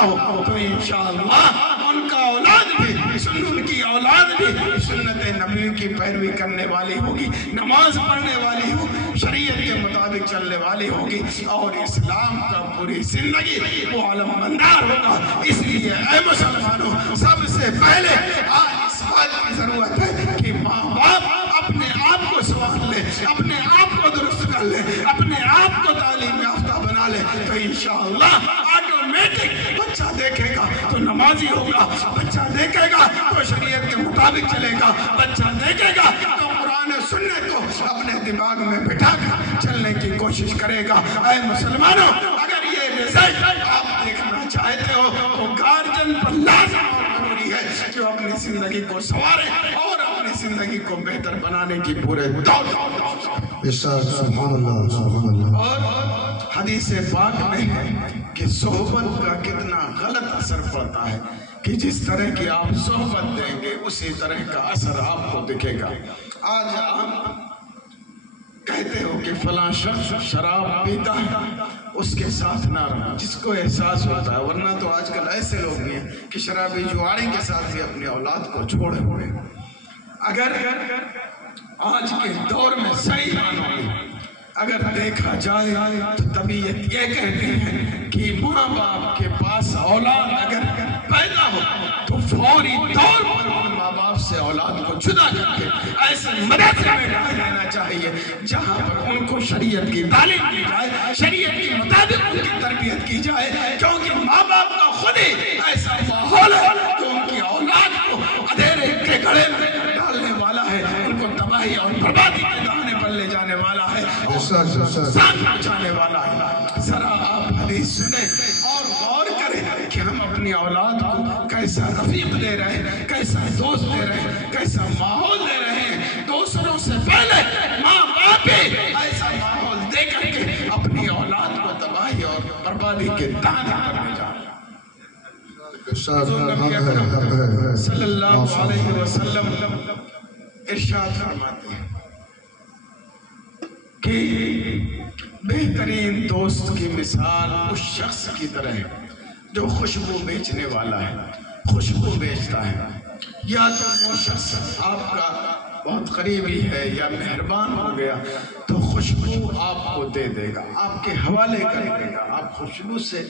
ہو تو انشاءاللہ ان کا اولاد بھی ان کی اولاد بھی سنت نبی کی پیروی کرنے والی ہوگی، نماز پڑھنے والی ہو، شریعت کے مطابق چلنے والی ہوگی، اور اسلام کا پوری زندگی وہ علم بردار ہوگا۔ اس لیے اے مسلمانوں، سب سے پہلے آج اس بات کی ضرورت ہے کہ ماں باپ اپنے آپ کو سنوار لے، اپنے آپ کو درست کر لے، اپنے آپ کو تعلیم یافتہ بنا لے، تو انشاءاللہ آٹومیٹک بچہ دیکھے گا تو نمازی ہوگا، بچہ دیکھے گا تو شریعت کے مطابق چلے گا، بچہ دیکھے گا تو قرآن و سنت کو اپنے دماغ میں بٹھا کر چلنے کی کوشش کرے گا۔ اے مسلمانوں، اگر یہ رزلٹ آپ دیکھنا چاہتے ہو تو گارجن پر لازم اور ضروری ہے کہ وہ اپنی زندگی کو سنوارے اور اپنی زندگی کو بہتر بنانے کی پورے دور سبحان اللہ سبحان اللہ۔ اور حدیث پاک میں ہے کہ صحبت کا کتنا غلط اثر پڑتا ہے کہ جس طرح کی آپ صحبت دیں گے اسی طرح کا اثر آپ کو دکھے گا۔ آج آپ کہتے ہو کہ فلاں شخص شراب پیتا ہے، اس کے ساتھ نہ رہو، جس کو احساس ہوتا ہے، ورنہ تو آج کل ایسے لوگ بھی ہیں کہ شرابی جواری کے ساتھ ہی اپنی اولاد کو چھوڑے ہوئے۔ اگر آج کے دور میں صحیح معنوں میں اگر دیکھا جائے تو طبیعت یہ کہتے ہیں کہ ماں باپ کے پاس اولاد اگر پیدا ہو تو فوری طور پر ماں باپ سے اولاد کو جدا کر کے ایسے مدرسے میں ڈال دینا چاہیے جہاں پر ان کو شریعت کی تعلیم دی جائے، شریعت کے مطابق ان کی تربیت کی جائے، کیونکہ ماں باپ کا خود ہی ایسا ماحول ہے کہ ان کی اولاد کو اندھیرے کے گڑھے میں ڈالنے والا ہے، ان کو تباہی اور بربادی کے دانے پر لے جانے والا ہے، ساتھ پہنچانے والا ہے۔ ذرا آپ حدیث سنیں اور غور کریں کہ ہم اپنی اولاد کو کیسا رفیق دے رہے ہیں، کیسا دوست دے رہے ہیں، کیسا ماحول دے رہے ہیں۔ دوسروں سے پہلے ماں باپ ہی ایسا ماحول دے کر کے اپنی اولاد کو تباہی اور بربادی کے دانے پر لے جا رہے ہیں۔ نبی اکرم صلی اللہ علیہ وسلم ارشاد فرماتے ہیں کہ بہترین دوست کی مثال اس شخص کی طرح ہے جو خوشبو بیچنے والا ہے، خوشبو بیچتا ہے۔ یا تو وہ شخص آپ کا بہت قریبی ہے یا مہربان ہو گیا تو خوشبو آپ کو دے دے گا، آپ کے حوالے کر دے گا، آپ خوشبو سے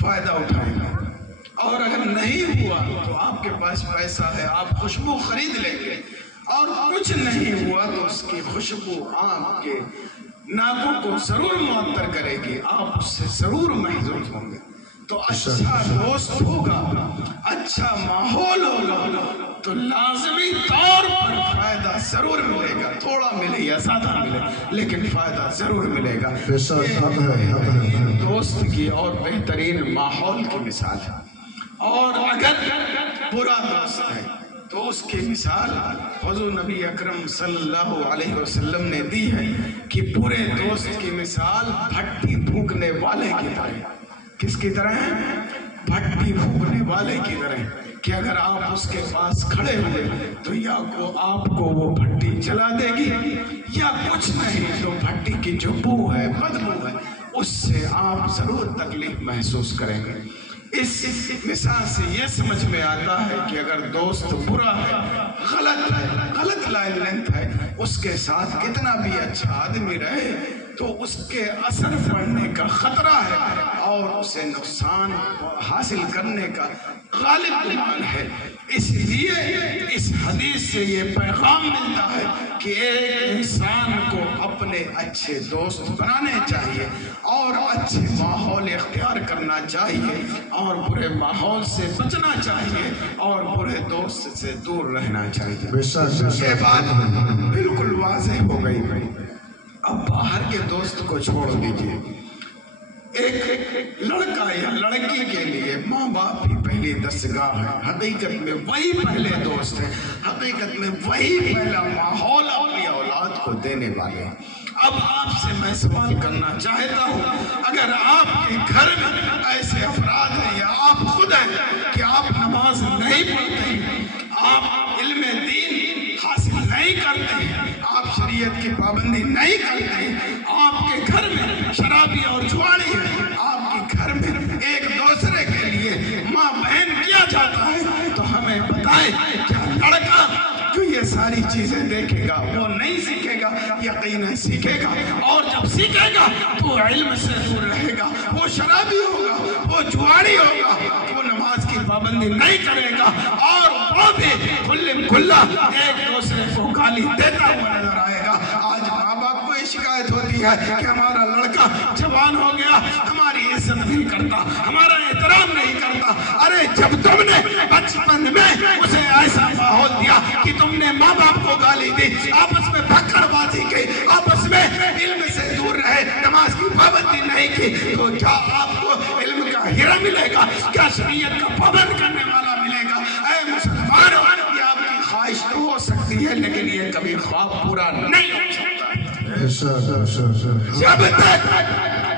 فائدہ اٹھائیں گے۔ اور اگر نہیں ہوا تو آپ کے پاس پیسہ ہے، آپ خوشبو خرید لیں گے، اور کچھ نہیں ہوا تو اس کی خوشبو آپ کے ناکوں کو ضرور معطر کرے گی، آپ اس سے ضرور محظوظ ہوں گے۔ تو اچھا دوست ہوگا، اچھا ماحول ہوگا تو لازمی طور پر فائدہ ضرور ملے گا، تھوڑا ملے یا زیادہ ملے لیکن فائدہ ضرور ملے گا۔ دوست کی اور بہترین ماحول کی مثال ہے، اور اگر برا دوست ہے تو اس کی مثال حضور نبی اکرم صلی اللہ علیہ وسلم نے دی ہے کہ برے دوست کی مثال بھٹی پھونکنے والے کی طرح۔ کس کی طرح ہے؟ بھٹی پھونکنے والے کی طرح، کہ اگر آپ اس کے پاس کھڑے ہوئے تو یا آپ کو وہ بھٹی جلا دے گی، یا کچھ نہیں تو بھٹی کی جو بو ہے، بدبو ہے، اس سے آپ ضرور تکلیف محسوس کریں گے۔ اس مثال سے یہ سمجھ میں آتا ہے کہ اگر دوست برا ہے، غلط لائن لینتھ ہے، اس کے ساتھ کتنا بھی اچھا آدمی رہے تو اس کے اثر پڑنے کا خطرہ ہے اور اسے نقصان حاصل کرنے کا غالب گمان ہے۔ اس لیے اس حدیث سے یہ پیغام ملتا ہے کہ ایک انسان کو اپنے اچھے دوست بنانے چاہیے اور اچھے ماحول اختیار کرنا چاہیے اور برے ماحول سے بچنا چاہیے اور برے دوست سے دور رہنا چاہیے۔ یہ بات بالکل واضح ہو گئی۔ اب باہر کے دوست کو چھوڑ دیجیے، ایک لڑکا یا لڑکی کے لیے ماں باپ ہی پہلی دستگاہ ہے، حقیقت میں وہی پہلے دوست ہیں، حقیقت میں وہی پہلا ماحول اپنی اولاد کو دینے والے ہیں۔ اب آپ سے میں سوال کرنا چاہتا ہوں، اگر آپ کے گھر میں ایسے افراد ہیں یا آپ خود ہیں کہ آپ نماز نہیں پڑھتے ہیں، آپ علم دین حاصل نہیں کرتے ہیں، آپ شریعت کی پابندی نہیں کرتے ہیں، آپ کے گھر میں شرابی اور جواری ہے، آپ کے گھر میں ایک دوسرے کے لیے ہمیں بتائیں کیا لڑکا جو یہ ساری چیزیں دیکھے گا وہ نہیں سیکھے گا؟ یقیناً سیکھے گا، اور جب سیکھے گا تو علم سے دور رہے گا، وہ شرابی ہوگا، وہ جواری ہوگا، وہ نماز کی پابندی نہیں کرے گا، اور وہ بھی کھلا ایک دوسرے کو گالی دیتا ہوا نظر آئے گا۔ آج ماں باپ کو یہ شکایت ہوتی ہے کہ ہمارا لڑکا جوان ہو گیا، ہماری عزت نہیں کرتا، ہمارا احترام نہیں کرتا۔ ارے جب تم نے بچپن میں اسے ایسا ماحول دیا کہ تم نے ماں باپ کو گالی دی، آپس میں بھکڑ بازی کی، آپس میں علم سے دور رہے، نماز کی پابندی نہیں کی، تو کیا آپ کو علم کا ہیرا ملے گا؟ کیا شریعت کا پابند کرنے والا ملے گا؟ اے مسلمانوں، یہ آپ کی خواہش تو ہو سکتی ہے لیکن یہ کبھی خواب پورا نہیں ہو سکتا۔ جب تک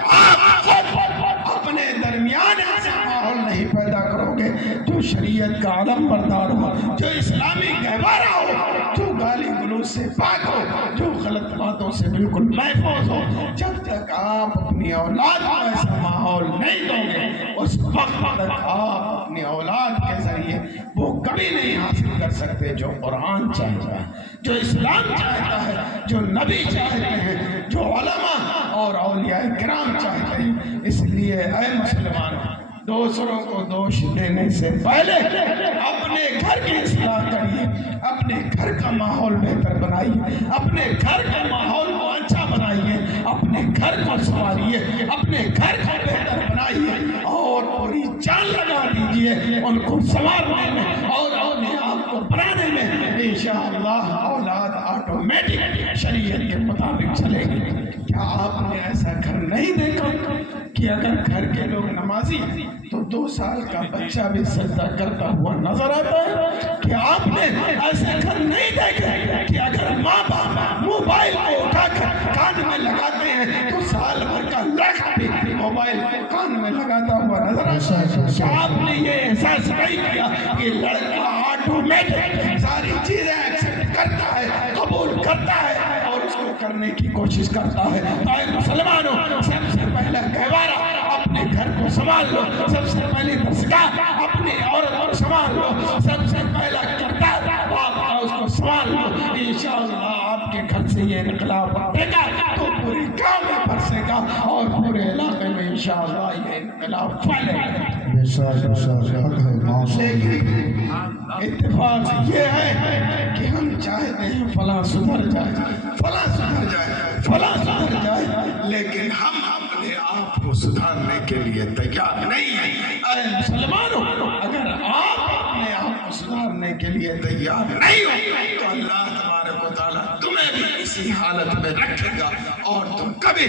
آپ اپنے درمیان ایسا ماحول نہیں پیدا کرو گے جو شریعت کا علم بردار ہو، جو اسلامی گہوارہ ہو، جو گالی گلوچ سے پاک ہو، جو غلط باتوں سے بالکل محفوظ ہو، جب تک آپ اپنی اولاد کو ایسا ماحول نہیں دو گے، اس وقت تک آپ اپنی اولاد کے ذریعے وہ کبھی نہیں حاصل کر سکتے جو قرآن چاہتا ہے، جو اسلام چاہتا ہے، جو نبی چاہتے ہیں، جو علماء اور اولیاء کرام چاہتے ہیں۔ اس لیے اے مسلمان، دوسروں کو دوش دینے سے پہلے اپنے گھر کی اصلاح کریے، اپنے گھر کا ماحول بہتر بنائیے، اپنے گھر کے ماحول کو اچھا بنائیے، اپنے گھر کو سنواریے، اپنے گھر کو بہتر بنائیے، اور پوری جان لگا دیجیے ان کو سنوارنے میں اور انہیں آپ کو بنانے میں۔ انشاءاللہ اولاد آٹومیٹک شریعت کے مطابق چلے گی۔ کیا آپ نے ایسا گھر نہیں دیکھا کہ اگر گھر کے لوگ نمازی تو 2 سال کا بچہ بھی سجدہ کرتا ہوا نظر آتا ہے؟ کیا آپ نے ایسے گھر نہیں دیکھے کہ اگر ماں باپ موبائل کو اٹھا کر کان میں لگاتے ہیں تو سال بھر کا لڑکا بھی موبائل کو کان میں لگاتا ہوا نظر آتا ہے؟ کیا آپ نے یہ احساس نہیں کیا کہ لڑکا آٹومیٹک ساری چیزیں ایکسپٹ کرتا ہے، قبول کرتا ہے اور اس کو کرنے کی کوشش کرتا ہے؟ اے مسلمانوں، سب سے پہلا گہوارہ اپنے گھر کو سنبھال لو، سب سے پہلی دستگاہ اپنی عورت کو سنبھال لو، سب سے پہلا کردار باپ کا اس کو سنبھال لو۔ انشاءاللہ آپ کے گھر سے یہ انقلاب بڑھے گا تو پورے گاؤں میں برسے گا اور پورے علاقے میں انشاءاللہ یہ انقلاب پھیلے گا۔ لیکن اتفاق یہ ہے کہ ہم چاہتے ہیں فلاں سدھر جائے، فلاں سدھر جائے، فلاں سدھر جائے، لیکن ہم اپنے آپ کو سدھارنے کے لیے تیار نہیں ہیں۔ اے مسلمانوں، اگر آپ اپنے آپ کو سدھارنے کے لیے تیار نہیں ہو تو اللہ تبارک و تعالیٰ تمہیں بھی اسی حالت میں رکھے گا اور تم کبھی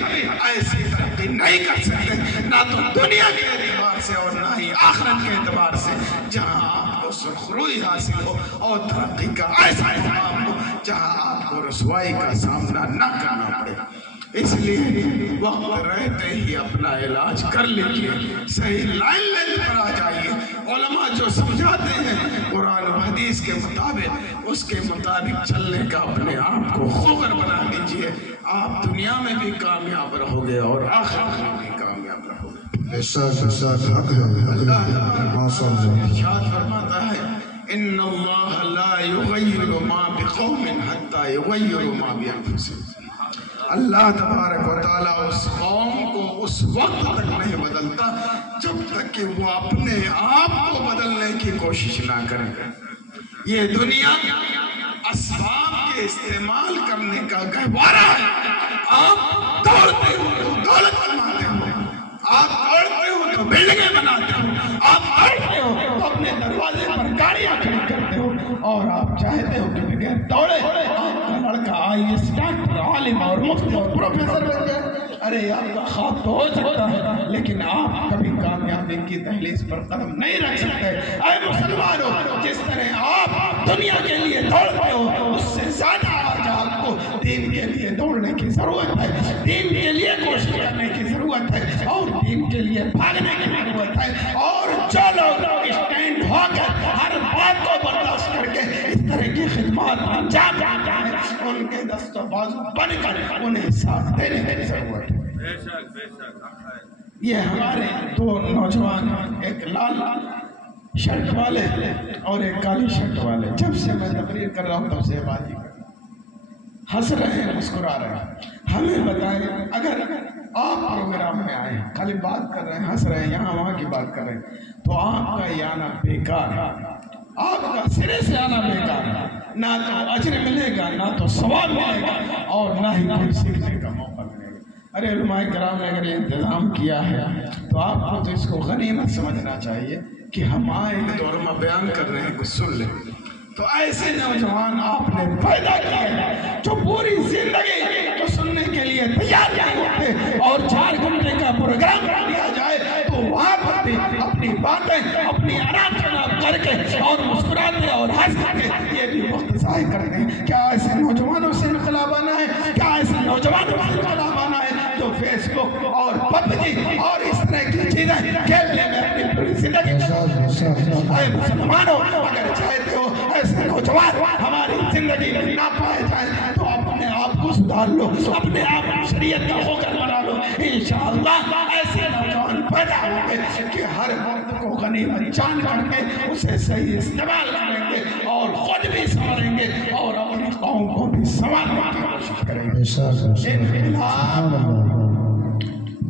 ایسی ترقی نہیں کر سکتے، نہ تو دنیا کے اعتبار سے اور نہ ہی آخرت کے اعتبار سے، جہاں آپ کو سرخروئی حاصل ہو اور ترقی کا ایسا انتظام ہو جہاں آپ کو رسوائی کا سامنا نہ کرنا پڑے۔ اس لیے وقت رہتے ہی اپنا علاج کر لیجیے، صحیح لائن لینتھ پر آ جائیے، علماء جو سمجھاتے ہیں قرآن و حدیث کے مطابق اس کے مطابق چلنے کا اپنے آپ کو خوگر بنا لیجیے، آپ دنیا میں بھی کامیاب رہو گے اور آخرت میں بھی کامیاب رہو گے۔ ارشاد فرماتا ہے ان اللہ لا یغیر ما بقوم حتی یغیروا ما بانفسہم۔ اللہ تبارک و تعالیٰ اس قوم کو اس وقت تک نہیں بدلتا جب تک کہ وہ اپنے آپ کو بدلنے کی کوشش نہ کریں۔ یہ دنیا اسباب کے استعمال کرنے کا گہوارہ ہے۔ آپ دوڑتے ہو تو دولت بناتے ہو، آپ دوڑتے ہو تو بلڈنگیں بناتے ہو، آپ دوڑتے ہو تو اپنے دروازے پر گاڑیاں کھڑی کرتے ہو، اور آپ چاہتے ہو کہ بغیر دوڑے آپ کا لڑکا IAS ڈاکٹر عالم اور مفتی اور پروفیسر بن جائے۔ ارے آپ کا خواب تو ہو سکتا ہے لیکن آپ کبھی کامیابی کی دہلیز پر قدم نہیں رکھ سکتے۔ اے مسلمانوں، جس طرح آپ دنیا کے لیے دوڑتے ہو اس سے زیادہ آج آپ کو دین کے لیے دوڑنے کی ضرورت ہے، دین کے لیے کوشش کرنے کی ضرورت ہے اور دین کے لیے بھاگنے کی ضرورت ہے۔ اور جو لوگ اسٹینڈ ہو کر ہر بات کو برداشت کر کے اس طرح کی خدمات انجام دیتے ہیں ان کے دست و بازو بن کر انہیں ساتھ دینے کی ضرورت ہے۔ یہ ہمارے 2 نوجوان، ایک لال شرٹ والے اور ایک کالی شرٹ والے، جب سے میں تقریر کر رہا ہوں تب سے بات ہی ہنس رہے ہیں، مسکرا رہے ہیں۔ ہمیں بتائیں، اگر آپ پروگرام میں آئے خالی بات کر رہے ہیں، ہنس رہے ہیں، یہاں وہاں کی بات کر رہے ہیں، تو آپ کا یہ آنا بیکار ہے، آپ کا سرے سے آنا بیکار ہے، نہ تو اجر ملے گا، نہ تو ثواب ملے گا، اور نہ ہی کوئی سیکھنے کا موقع ملے گا۔ ارے علماء کرام نے اگر یہ انتظام کیا ہے تو آپ کو تو اس کو غنیمت سمجھنا چاہیے کہ ہم آئے ہیں تو علماء بیان کر رہے ہیں، کچھ سن لیں۔ تو ایسے نوجوان آپ نے پیدا کیے ہیں جو پوری زندگی تو سننے کے لیے تیار نہیں ہوتے، اور 4 گھنٹے کا پروگرام کر دیا جائے تو وہاں پر بھی اپنی باتیں اپنی آرام شناب کر کے اور مسکراتے اور ہنس کے یہ بھی وقت ضائع کرتے ہیں۔ کیا ایسے نوجوانوں سے انقلاب آنا ہے؟ کیا ایسے نوجوانوں سے انقلاب آنا ہے جو فیس بک اور پب جی اور اس طرح کی چیزیں کھیلنے میں اپنی پوری زندگی اے مسلمانوں، اگر چاہتے ہو ایسے نوجوان ہماری زندگی میں نہ پائے جائیں تو اپنے آپ کو سدھار لو، اپنے آپ کو شریعت کا ہو کر بنا لو، انشاءاللہ ایسے نوجوان پیدا ہوں گے کہ ہر وقت کو غنیمت جان کر کے اسے صحیح استعمال کریں گے اور خود بھی سنواریں گے اور اپنی قوم کو بھی سنوارنے کی کوشش کریں گے۔ انقلاب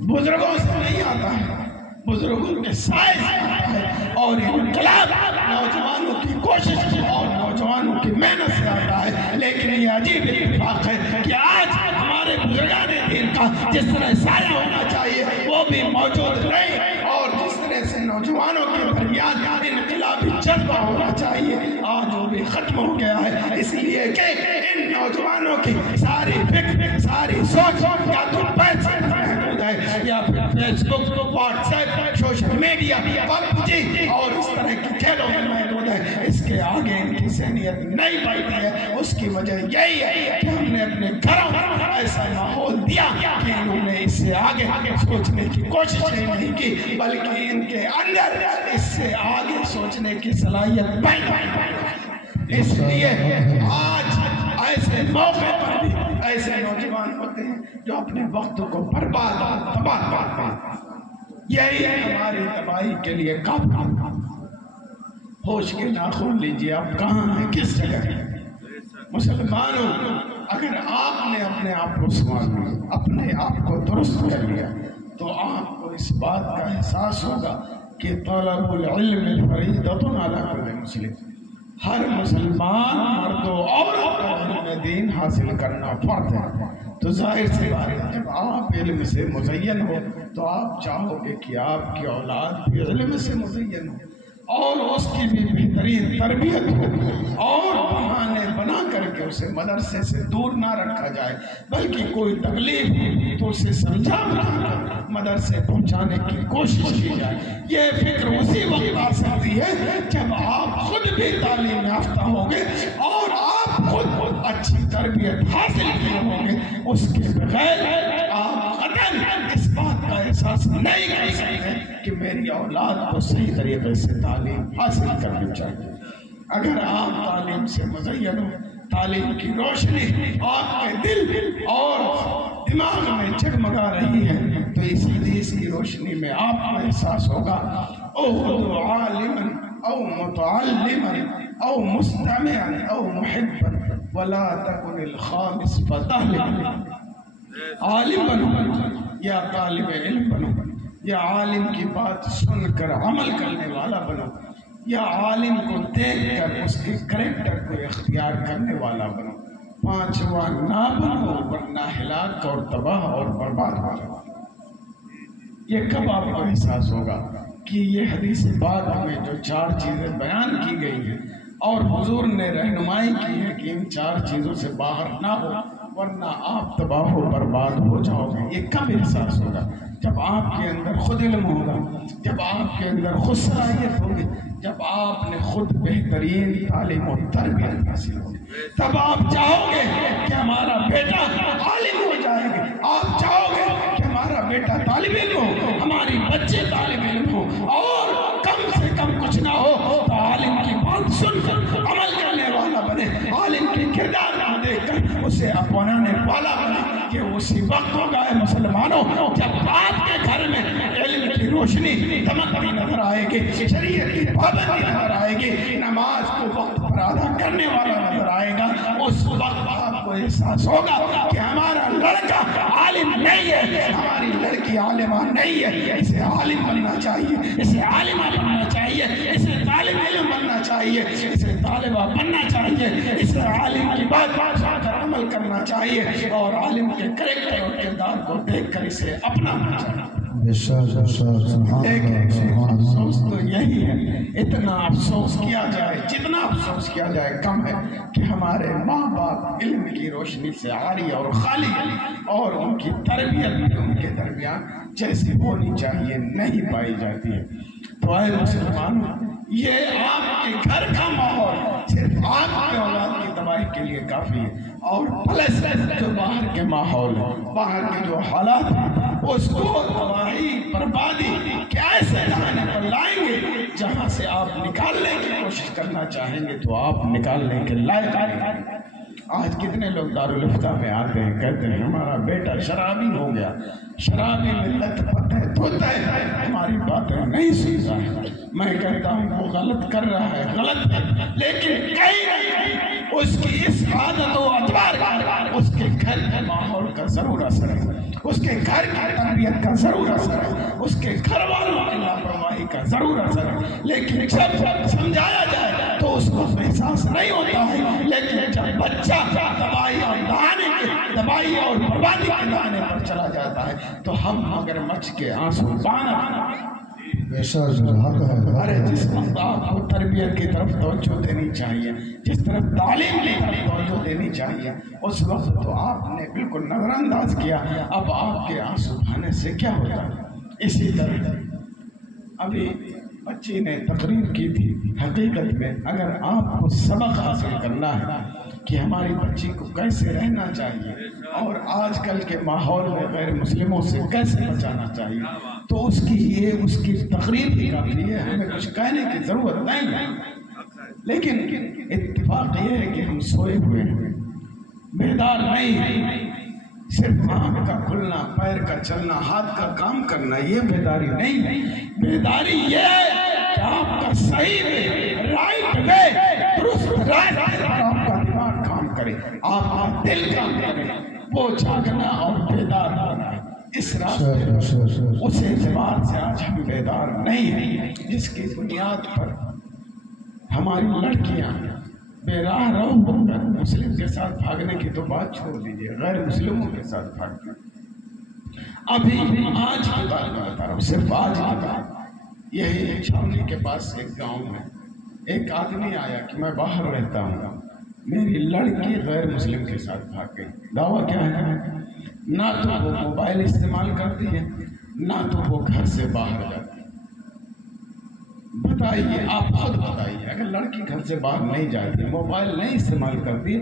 بزرگوں سے نہیں آتا ہے، بزرگوں کے سائے سے آتا ہے، اور انقلاب نوجوانوں کی کوشش اور نوجوانوں کی محنت سے آتا ہے۔ لیکن یہ عجیب اتفاق ہے کہ آج ہمارے بزرگان دین کا جس طرح سایہ ہونا چاہیے وہ بھی موجود نہیں، اور جس طرح سے نوجوانوں کے درمیان انقلابی جذبہ ہونا چاہیے آج وہ بھی ختم ہو گیا ہے، اس لیے کہ ان نوجوانوں کی ساری فکر ساری سوچ یا تو پیسے محدود ہے، یا پھر Facebook, WhatsApp, social media, PUBG اور اس طرح کی کھیلوں میں محدود ہے۔ اس کے آگے ان کی ذہنیت نہیں بڑھتی ہے۔ اس کی وجہ یہی ہے کہ ہم نے اپنے گھروں میں ایسا ماحول دیا کہ انہوں نے اس سے آگے سوچنے کی کوشش نہیں کی، بلکہ ان کے اندر اس سے آگے سوچنے کی صلاحیت پیدا ہے۔ اس لیے آج ایسے موقع پر بھی ایسے نوجوان ہوتے ہیں جو اپنے وقت کو برباد تباہ کرتے ہیں۔ یہی ہماری تباہی کے لیے کافی۔ ہوش کے ناخن لیجیے، آپ کہاں ہیں، کس جگہ ہیں؟ مسلمانوں، اگر آپ نے اپنے آپ کو سنوار لیا، اپنے آپ کو درست کر لیا، تو آپ کو اس بات کا احساس ہوگا کہ طلب العلم فریضۃ علی کل مسلم، ہر مسلمان مرد و عورت کو علم دین حاصل کرنا فرض ہے۔ تو ظاہر سی بات ہے، جب آپ علم سے مزین ہو تو آپ چاہو گے کہ آپ کی اولاد بھی علم سے مزین ہو اور اس کی بھی بہترین تربیت ہو، اور بہانے بنا کر کے اسے مدرسے سے دور نہ رکھا جائے، بلکہ کوئی تکلیف ہو تو اسے سمجھا کر مدرسے پہنچانے کی کوشش کی جائے۔ یہ فکر اسی وقت آ سکتی ہے جب آپ خود بھی تعلیم یافتہ ہوں گے اور آپ خود اچھی تربیت حاصل کیے ہوں گے۔ اس کے بغیر آپ قطعاً اس بات کا احساس نہیں کر سکتے کہ میری اولاد کو صحیح طریقے سے تعلیم حاصل کرنی چاہیے۔ اگر آپ تعلیم سے مزین ہو، تعلیم کی روشنی آپ کے دل اور دماغ میں جگمگا رہی ہے، تو اس حدیث کی روشنی میں آپ کو احساس ہوگا اُخْذُ عَالِمًا او متعلما او مستمعا او محبا ولا تكن الخامس فتهلك۔ عالم بنو یا طالب علم بنو، یا عالم کی بات سن کر عمل کرنے والا بنو، یا عالم کو دیکھ کر اس کے کریکٹر کو اختیار کرنے والا بنو۔ پانچواں نہ بنو ورنہ ہلاک اور تباہ اور برباد ہو جاؤ۔ یہ کب آپ کو احساس ہوگا کہ یہ حدیث پاک میں جو 4 چیزیں بیان کی گئی ہیں اور حضور نے رہنمائی کی ہے کہ ان 4 چیزوں سے باہر نہ ہو ورنہ آپ تباہ و برباد ہو جاؤ گے، یہ کب احساس ہوگا؟ جب آپ کے اندر خود علم ہوگا، جب آپ کے اندر خود صلاحیت ہوگی، جب آپ نے خود بہترین تعلیم و تربیت حاصل ہوگی، تب آپ چاہو گے کہ ہمارا بیٹا عالم ہو جائے گا، آپ چاہو گے کہ ہمارا بیٹا طالب علم ہو، ہماری بچے طالب علم ہو، اور کم سے کم کچھ نہ ہو تو عالم کی بات سن کر عمل کرنے والا بنے، عالم کی کردار نہ دیکھ کر اسے اپنانے والا بنے۔ یہ اسی وقت ہوگا اے مسلمانوں جب آپ کے گھر میں علم کی روشنی دمکتی نظر آئے گی، شریعت کی پابندی نظر آئے گی، نماز کو وقت پر ادا کرنے والا نظر آئے گا، اس وقت آپ کو احساس ہوگا کہ ہمارا لڑکا عالم نہیں ہے، ہماری لڑکی عالمہ نہیں ہے، اسے عالم بننا چاہیے، اسے عالمہ بننا چاہیے، اسے طالب علم بننا چاہیے، اسے طالبہ بننا چاہیے، اسے عالم کی بات پر عمل کرنا چاہیے اور عالم کے کریکٹر اور کردار کو دیکھ کر اسے اپنانا چاہیے۔ افسوس تو یہی ہے، اتنا افسوس کیا جائے، جتنا افسوس کیا جائے کم ہے کہ ہمارے ماں باپ علم کی روشنی سے عاری اور خالی اور ان کی تربیت بھی ان کے درمیان جیسی ہونی چاہیے نہیں پائی جاتی ہے۔ تو اے مسلمانوں، یہ آپ کے گھر کا ماحول صرف آپ کے اولاد کی تباہی کے لیے کافی ہے، اور پلس جو باہر کے ماحول ہے، باہر کے جو حالات ہیں، اس کو تباہی بربادی کیسے لانے پر لائیں گے، جہاں سے آپ نکالنے کی کوشش کرنا چاہیں گے تو آپ نکالنے کے لائق آئیں گے۔ آج کتنے لوگ دارالفتہ میں آتے ہیں، کہتے ہیں ہمارا بیٹا شرابی ہو گیا، شرابی میں لت پت ہے، دھوتا ہے، ہماری باتیں نہیں سنتا ہے۔ میں کہتا ہوں وہ غلط کر رہا ہے، غلط ہے، لیکن کہیں نہ کہیں اس کی اس عادت و اطوار کا اس کے گھر کے ماحول کا ضرور اثر ہے، اس کے گھر کی تربیت کا ضرور اثر ہے، اس کے گھر والوں کی لاپرواہی کا ضرور اثر ہے، لیکن جب سمجھایا جائے تو اس کو احساس نہیں ہوتا ہے، لیکن جب بچہ تباہی اور بربادی کے دانے پر چلا جاتا ہے تو ہم مگر مچ کے آنسو بانا۔ ارے جس وقت آپ کو تربیت کی طرف توجہ دینی چاہیے، جس طرف تعلیم کی طرف توجہ دینی چاہیے، اس وقت تو آپ نے بالکل نظر انداز کیا، اب آپ کے آنسو بہانے سے کیا ہوتا ہے۔ اسی طرح ابھی بچی نے تقریر کی تھی، حقیقت میں اگر آپ کو سبق حاصل کرنا ہے کہ ہماری بچی کو کیسے رہنا چاہیے اور آج کل کے ماحول میں غیر مسلموں سے کیسے بچانا چاہیے، تو اس کی تقریر بھی کافی ہے، ہمیں کچھ کہنے کی ضرورت نہیں ہے۔ لیکن اتفاق یہ ہے کہ ہم سوئے ہوئے ہیں، بیدار نہیں ہیں، صرف آنکھ کا کھلنا، پیر کا چلنا، ہاتھ کا کام کرنا یہ بیداری نہیں ہے۔ بیداری یہ ہے کہ آپ کا صحیح وے، رائٹ وے، درست رائٹ پر آپ کا دماغ کام کرے، آپ کا دل کام کرے، وہ جاگنا اور بیدار ہونا ہے۔ اس راستے اس اعتبار سے آج ہم بیدار نہیں ہیں، جس کی بنیاد پر ہماری لڑکیاں بے راہ رو ہو کر مسلم کے ساتھ بھاگنے کی تو بات چھوڑ دیجیے، غیر مسلموں کے ساتھ بھاگنا۔ ابھی آج کی بات میں بتا رہا ہوں، صرف آج کی بات، یہی چھاؤنی کے پاس ایک گاؤں میں ایک آدمی آیا کہ میں باہر رہتا ہوں، میری لڑکی غیر مسلم کے ساتھ بھاگ گئی۔ دعویٰ کیا ہے؟ نہ تو وہ موبائل استعمال کرتی ہے، نہ تو وہ گھر سے باہر جاتی ہے۔ بتائیے، آپ خود بتائیے، اگر لڑکی گھر سے باہر نہیں جاتی، موبائل نہیں استعمال کرتی،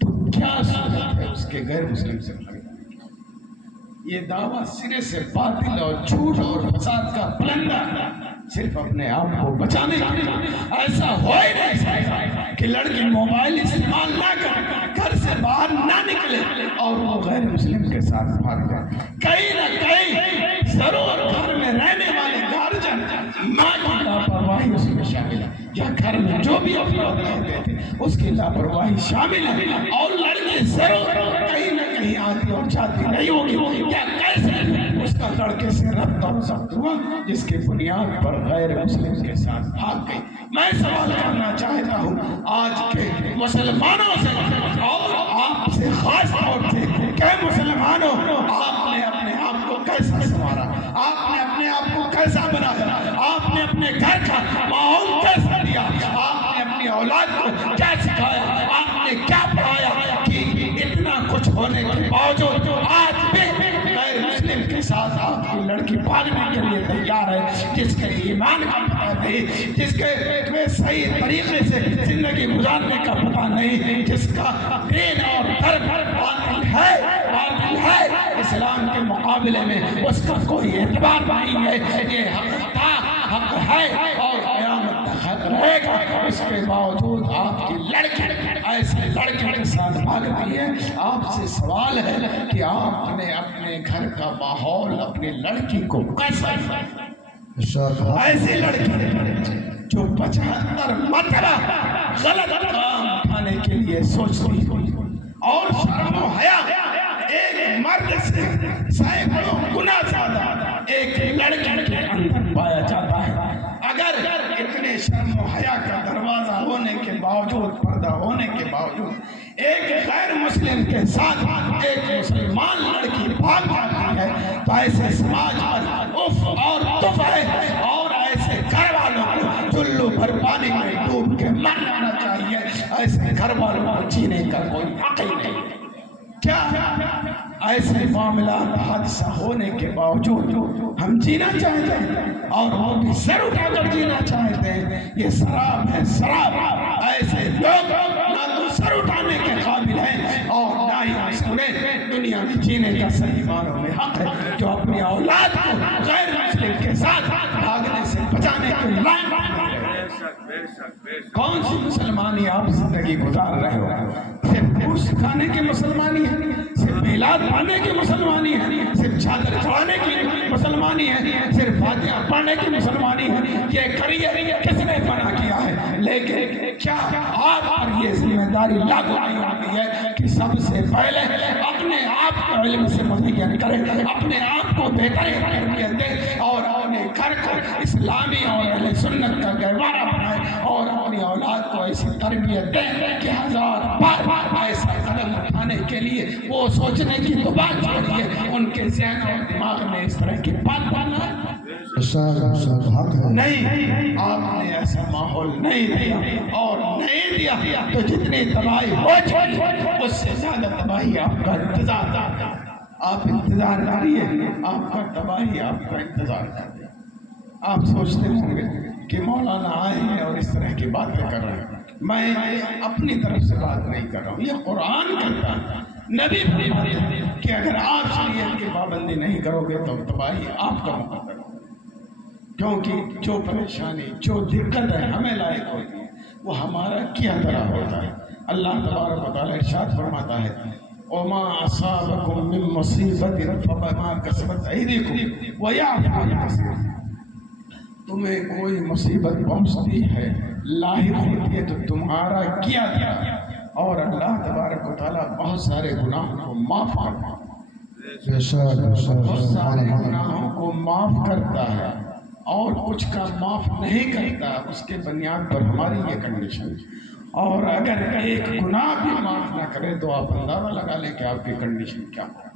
تو کیا صورت ہے اس کے غیر مسلم سے بھاگنے کی؟ یہ دعویٰ سرے سے باطل اور جھوٹ اور فساد کا پلندہ ہے، صرف اپنے آپ کو بچانے کے لیے۔ ایسا ہو ہی نہیں سکتا کہ لڑکی موبائل استعمال نہ کرے، گھر سے باہر نہ نکلے اور وہ غیر مسلم کے ساتھ بھاگ جائے۔ کہیں نہ کہیں ضرور گھر میں رہنے والے گارجن ماں کی لاپرواہی اس میں شامل ہے، یا گھر میں جو بھی افراد رہتے تھے اس کی لاپرواہی شامل ہے، اور لڑکی ضرور کہیں نہ کہیں آتی اور جاتی نہیں ہوگی، کیا کیسے اس کا لڑکے سے ربط اور ضبط ہوا جس کی بنیاد پر غیر مسلم کے ساتھ بھاگ گئی۔ میں سوال کرنا چاہتا ہوں آج کے مسلمانوں سے اور آپ سے خاص طور سے کہ مسلمانوں، آپ نے اپنے آپ کو کیسا سنوارا، آپ نے اپنے آپ کو کیسا بنایا، آپ نے اپنے گھر کا ماحول کیسا دیا، آپ نے اپنی اولاد کو کیا سکھایا، آپ نے کیا پڑھایا کہ اتنا کچھ ہونے کے باوجود آج بھی غیر مسلم کے ساتھ آپ کی لڑکی بھاگنے کے لیے تیار ہے، جس کے ایمان کا پتہ نہیں، جس کے صحیح طریقے سے زندگی گزارنے کا پتہ نہیں، جس کا دین اور دھرم باطل ہے، اسلام کے مقابلے میں اس کا کوئی اعتبار نہیں ہے، یہ حق ہے اور قیامت تک حق رہے گا۔ اس کے باوجود آپ کی لڑکی ایسے لڑکے کے ساتھ بھاگتی ہے۔ آپ سے سوال ہے کہ آپ نے اپنے گھر کا ماحول اپنی لڑکی کو کیسا ایسی لڑکی جو 75 مرتبہ غلط کام اٹھانے کے لیے سوچتی اور شرم و حیا ایک مرد سے سینکڑوں گنا زیادہ ایک لڑکی کے اندر پایا جاتا ہے. اگر اتنے شرم و حیا کا دروازہ ہونے کے باوجود، پردہ ہونے کے باوجود ایک غیر مسلم کے ساتھ ایک مسلمان لڑکی بھاگ جاتی ہے تو ایسے سماج پر اف اور تف ہے، اور ایسے گھر والوں کو چلو بھر پانی میں ڈوب کے مر جانا چاہیے. ایسے گھر والوں کو جینے کا کوئی حق ہی نہیں. کیا ایسے معاملات حادثہ ہونے کے باوجود ہم جینا چاہتے ہیں اور وہ بھی سر اٹھا کر جینا چاہتے ہیں؟ یہ سراب ہے، سراب. ایسے لوگ نہ تو سر اٹھانے کے قابل ہیں اور نہ ہی انہیں دنیا میں جینے کا صحیح معنوں میں حق ہے. جو اپنی اولاد کو غیر مسلم کے ساتھ بھاگنے سے بچانے کے لائق کون سی مسلمانی آپ زندگی گزار رہے ہو؟ صرف گوشت کھانے کی مسلمانی ہے، صرف میلاد پڑھنے کی مسلمانی ہے، صرف چادر چڑھانے کی مسلمانی ہے، صرف فاتحہ پڑھنے کی مسلمانی ہے. یہ کریے کس نے منع کیا ہے؟ لیکن کیا آپ پر یہ ذمہ داری لاگو نہیں ہوتی ہے کہ سب سے پہلے اپنے آپ کو علم سے مزین کریں، اپنے آپ کو بہترین تربیت دیں اور اپنے گھر کو اسلامی اور اہل سنت کا گہوارہ بنائیں اور اپنی اولاد کو ایسی تربیت دیں کہ 1000 بار ایسا قدم اٹھانے کے لیے وہ سوچنے کی تو بات چھوڑیے، ان کے ذہن اور دماغ میں اس طرح کی بات بننا نہیں. آپ نے ایسا ماحول نہیں دیا اور نہیں دیا تو جتنی تباہی ہو چکی اس سے زیادہ تباہی آپ کا انتظار تھا. آپ انتظار کریے، آپ کا تباہی آپ کا انتظار کریے. آپ سوچتے ہوں گے کہ مولانا آئے ہیں اور اس طرح کی باتیں کر رہے ہیں. میں اپنی طرف سے بات نہیں کر رہا ہوں، یہ قرآن کہتا ہے، نبی فرماتے ہیں کہ اگر آپ شریعت کی پابندی نہیں کرو گے تو تباہی آپ کا مقدر ہوگا. کیونکہ جو پریشانی، جو دقت ہے ہمیں لائق ہوتی ہے وہ ہمارا کیا طرح ہوتا ہے. اللہ تبارک و تعالیٰ ارشاد فرماتا ہے وَمَا أَصَابَكُم مِّن مُّصِيبَةٍ فَبِمَا كَسَبَتْ أَيْدِيكُمْ وَيَعْفُو عَن كَثِيرٍ. تمہیں کوئی مصیبت پہنچتی ہے، لاحق ہوتی ہے تو تمہارا کیا تھا. اور اللہ تبارک و تعالیٰ بہت سارے گناہوں کو معاف کرتا ہے، بہت سارے گناہوں کو معاف کرتا ہے اور کچھ کا معاف نہیں کرتا. اس کے بنیاد پر ہماری یہ کنڈیشن. اور اگر ایک گناہ بھی معاف نہ کرے تو آپ اندازہ لگا لیں کہ آپ کی کنڈیشن کیا ہے.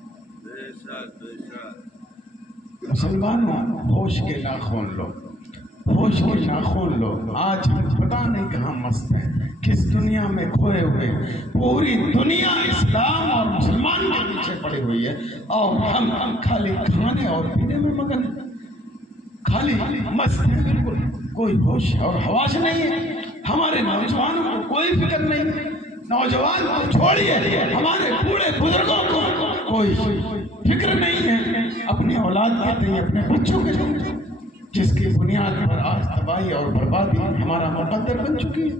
مسلمانوں، ہوش کے ناخن لو، ہوش کے ناخن لو. آج ہم پتہ نہیں کہاں مست ہیں، کس دنیا میں کھوئے ہوئے. پوری دنیا اسلام اور مسلمان کے پیچھے پڑی ہوئی ہے اور ہم خالی کھانے اور پینے میں مگن ہیں، خالی مست ہیں. بالکل کوئی ہوش اور حواس نہیں ہے. ہمارے نوجوانوں کو کوئی فکر نہیں. نوجوان کو چھوڑیے، ہمارے بوڑھے بزرگوں کو کوئی فکر نہیں ہے. اپنی اولاد کہتے ہیں، اپنے بچوں کے لیے، جس کی بنیاد پر آج تباہی اور بربادی ہمارا مقدر بن چکی ہے.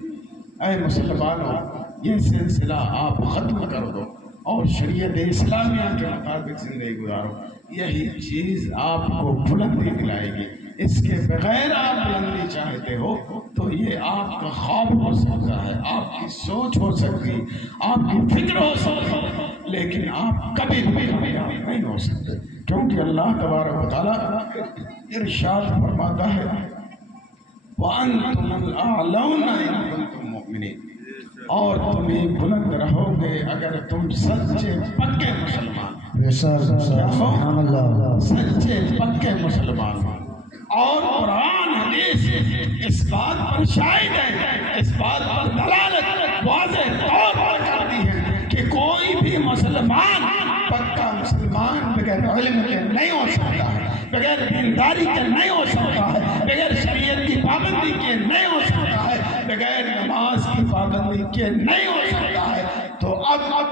اے مسلمانوں، یہ سلسلہ آپ ختم کر دو اور شریعت اسلامیہ کے مطابق زندگی گزارو. یہی چیز آپ کو بلندی دلائے گی. اس کے بغیر آپ بلندی چاہتے ہو تو یہ آپ کا خواب ہو سکتا ہے، آپ کی سوچ ہو سکتی، آپ کی فکر ہو سکتی، لیکن آپ کبھی بھی کامیاب نہیں ہو سکتے. کیونکہ اللہ تبارک و تعالیٰ ارشاد فرماتا ہے وَأَنْتُمُ الْأَعْلَوْنَ إِن كُنتُم مُؤْمِنِينَ. اور تمہیں بلند رہو گے اگر تم سچے پکے مسلمان، سچے پکے مسلمان. اور قرآن حدیث اس بات پر شاہد ہے، اس بات پر دلالت واضح طور پر کرتی ہے کہ کوئی بھی مسلمان پکا مسلمان بغیر علم کے نہیں ہو سکتا ہے، بغیر دینداری کے نہیں ہو سکتا ہے، بغیر شریعت کی پابندی کے نہیں ہو سکتا ہے، بغیر نماز کی پابندی کے نہیں ہو سکتا ہے. تو اب آپ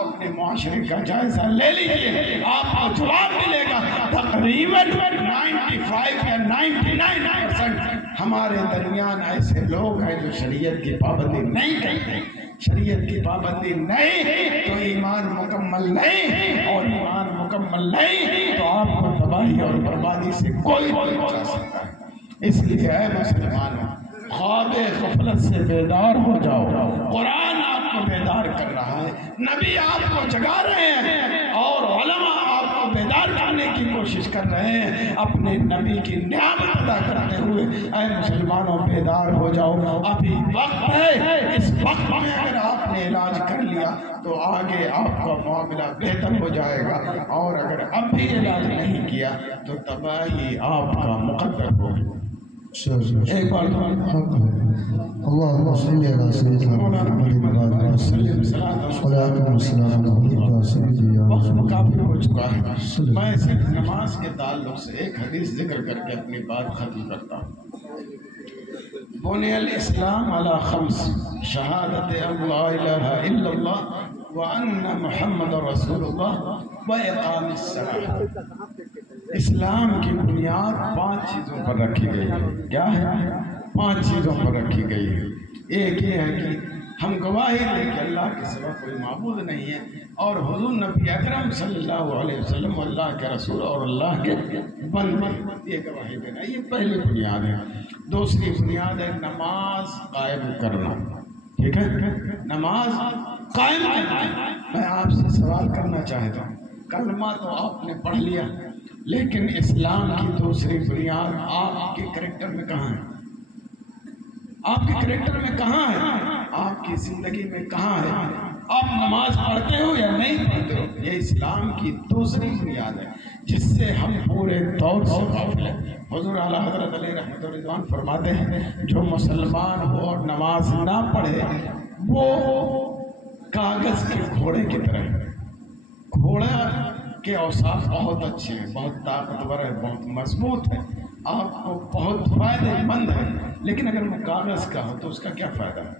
اپنے معاشرے کا جائزہ لے لیجیے، آپ کو جواب ملے گا. تقریباً 95 یا 99% ہمارے درمیان ایسے لوگ ہیں جو شریعت کی پابندی نہیں کرتے. شریعت کی پابندی نہیں تو ایمان مکمل نہیں، اور ایمان مکمل نہیں تو آپ کو تباہی اور بربادی سے کوئی نہیں بچا سکتا ہے۔ اس لیے اے مسلمانوں، خواب غفلت سے بیدار ہو جاؤ۔ قرآن آپ کو بیدار کر رہا ہے، نبی آپ کو جگا رہے ہیں، اور علماء آپ کو بیدار کرنے کی کوشش کر رہے ہیں۔ اپنے نبی کی نعمت ادا کرتے ہوئے اے مسلمانوں بیدار ہو جاؤ، ابھی وقت ہے۔ اس وقت میں اگر آپ نے علاج کر لیا تو آگے آپ کا معاملہ بہتر ہو جائے گا، اور اگر اب بھی علاج نہیں کیا تو تباہی آپ کا مقدر ہوگی۔ ایک بار اللهم صل على سيدنا محمد وعلى آله وسلم صلاة والسلام عليك سيدي يا وقت رسول کافی ہو چکا ہے، میں صرف نماز کے تعلق سے ایک حدیث ذکر کر کے اپنی بات ختم کرتا ہوں۔ بنی الاسلام علی خمس، شہادت ان لا الہ الا اللہ وان محمد رسول اللہ واقام الصلاۃ۔ اسلام کی بنیاد 5 چیزوں پر رکھی گئی ہے۔ کیا ہے؟ 5 چیزوں پر رکھی گئی ہے۔ ایک یہ ہے کہ ہم گواہی دیں کہ اللہ کے سوا کوئی معبود نہیں ہے، اور حضور نبی اکرم صلی اللہ علیہ وسلم اللہ کے رسول اور اللہ کے بندے، یہ گواہی دینا، یہ پہلی بنیاد ہے۔ دوسری بنیاد ہے نماز قائم کرنا۔ ٹھیک ہے، نماز قائم کرنا۔ میں آپ سے سوال کرنا چاہتا ہوں، کلمہ تو آپ نے پڑھ لیا، لیکن اسلام کی دوسری بنیاد آپ کے کریکٹر میں کہاں ہے؟ آپ کے کریکٹر میں کہاں ہے؟ آپ کی زندگی میں کہاں ہے؟ آپ نماز پڑھتے ہو یا نہیں پڑھتے ہو؟ یہ اسلام کی دوسری بنیاد ہے جس سے ہم پورے طور سے غافل ہیں۔ حضور اعلیٰ حضرت علیہ رحمۃ اللہ رضوان فرماتے ہیں جو مسلمان ہو اور نماز نہ پڑھے وہ کاغذ کے گھوڑے کی طرح ہے۔ گھوڑا کے اوصاف بہت اچھے ہیں، بہت طاقتور ہے، بہت مضبوط ہے، آپ کو بہت فائدہ مند ہے، لیکن اگر وہ کاغذ کا ہو تو اس کا کیا فائدہ ہے؟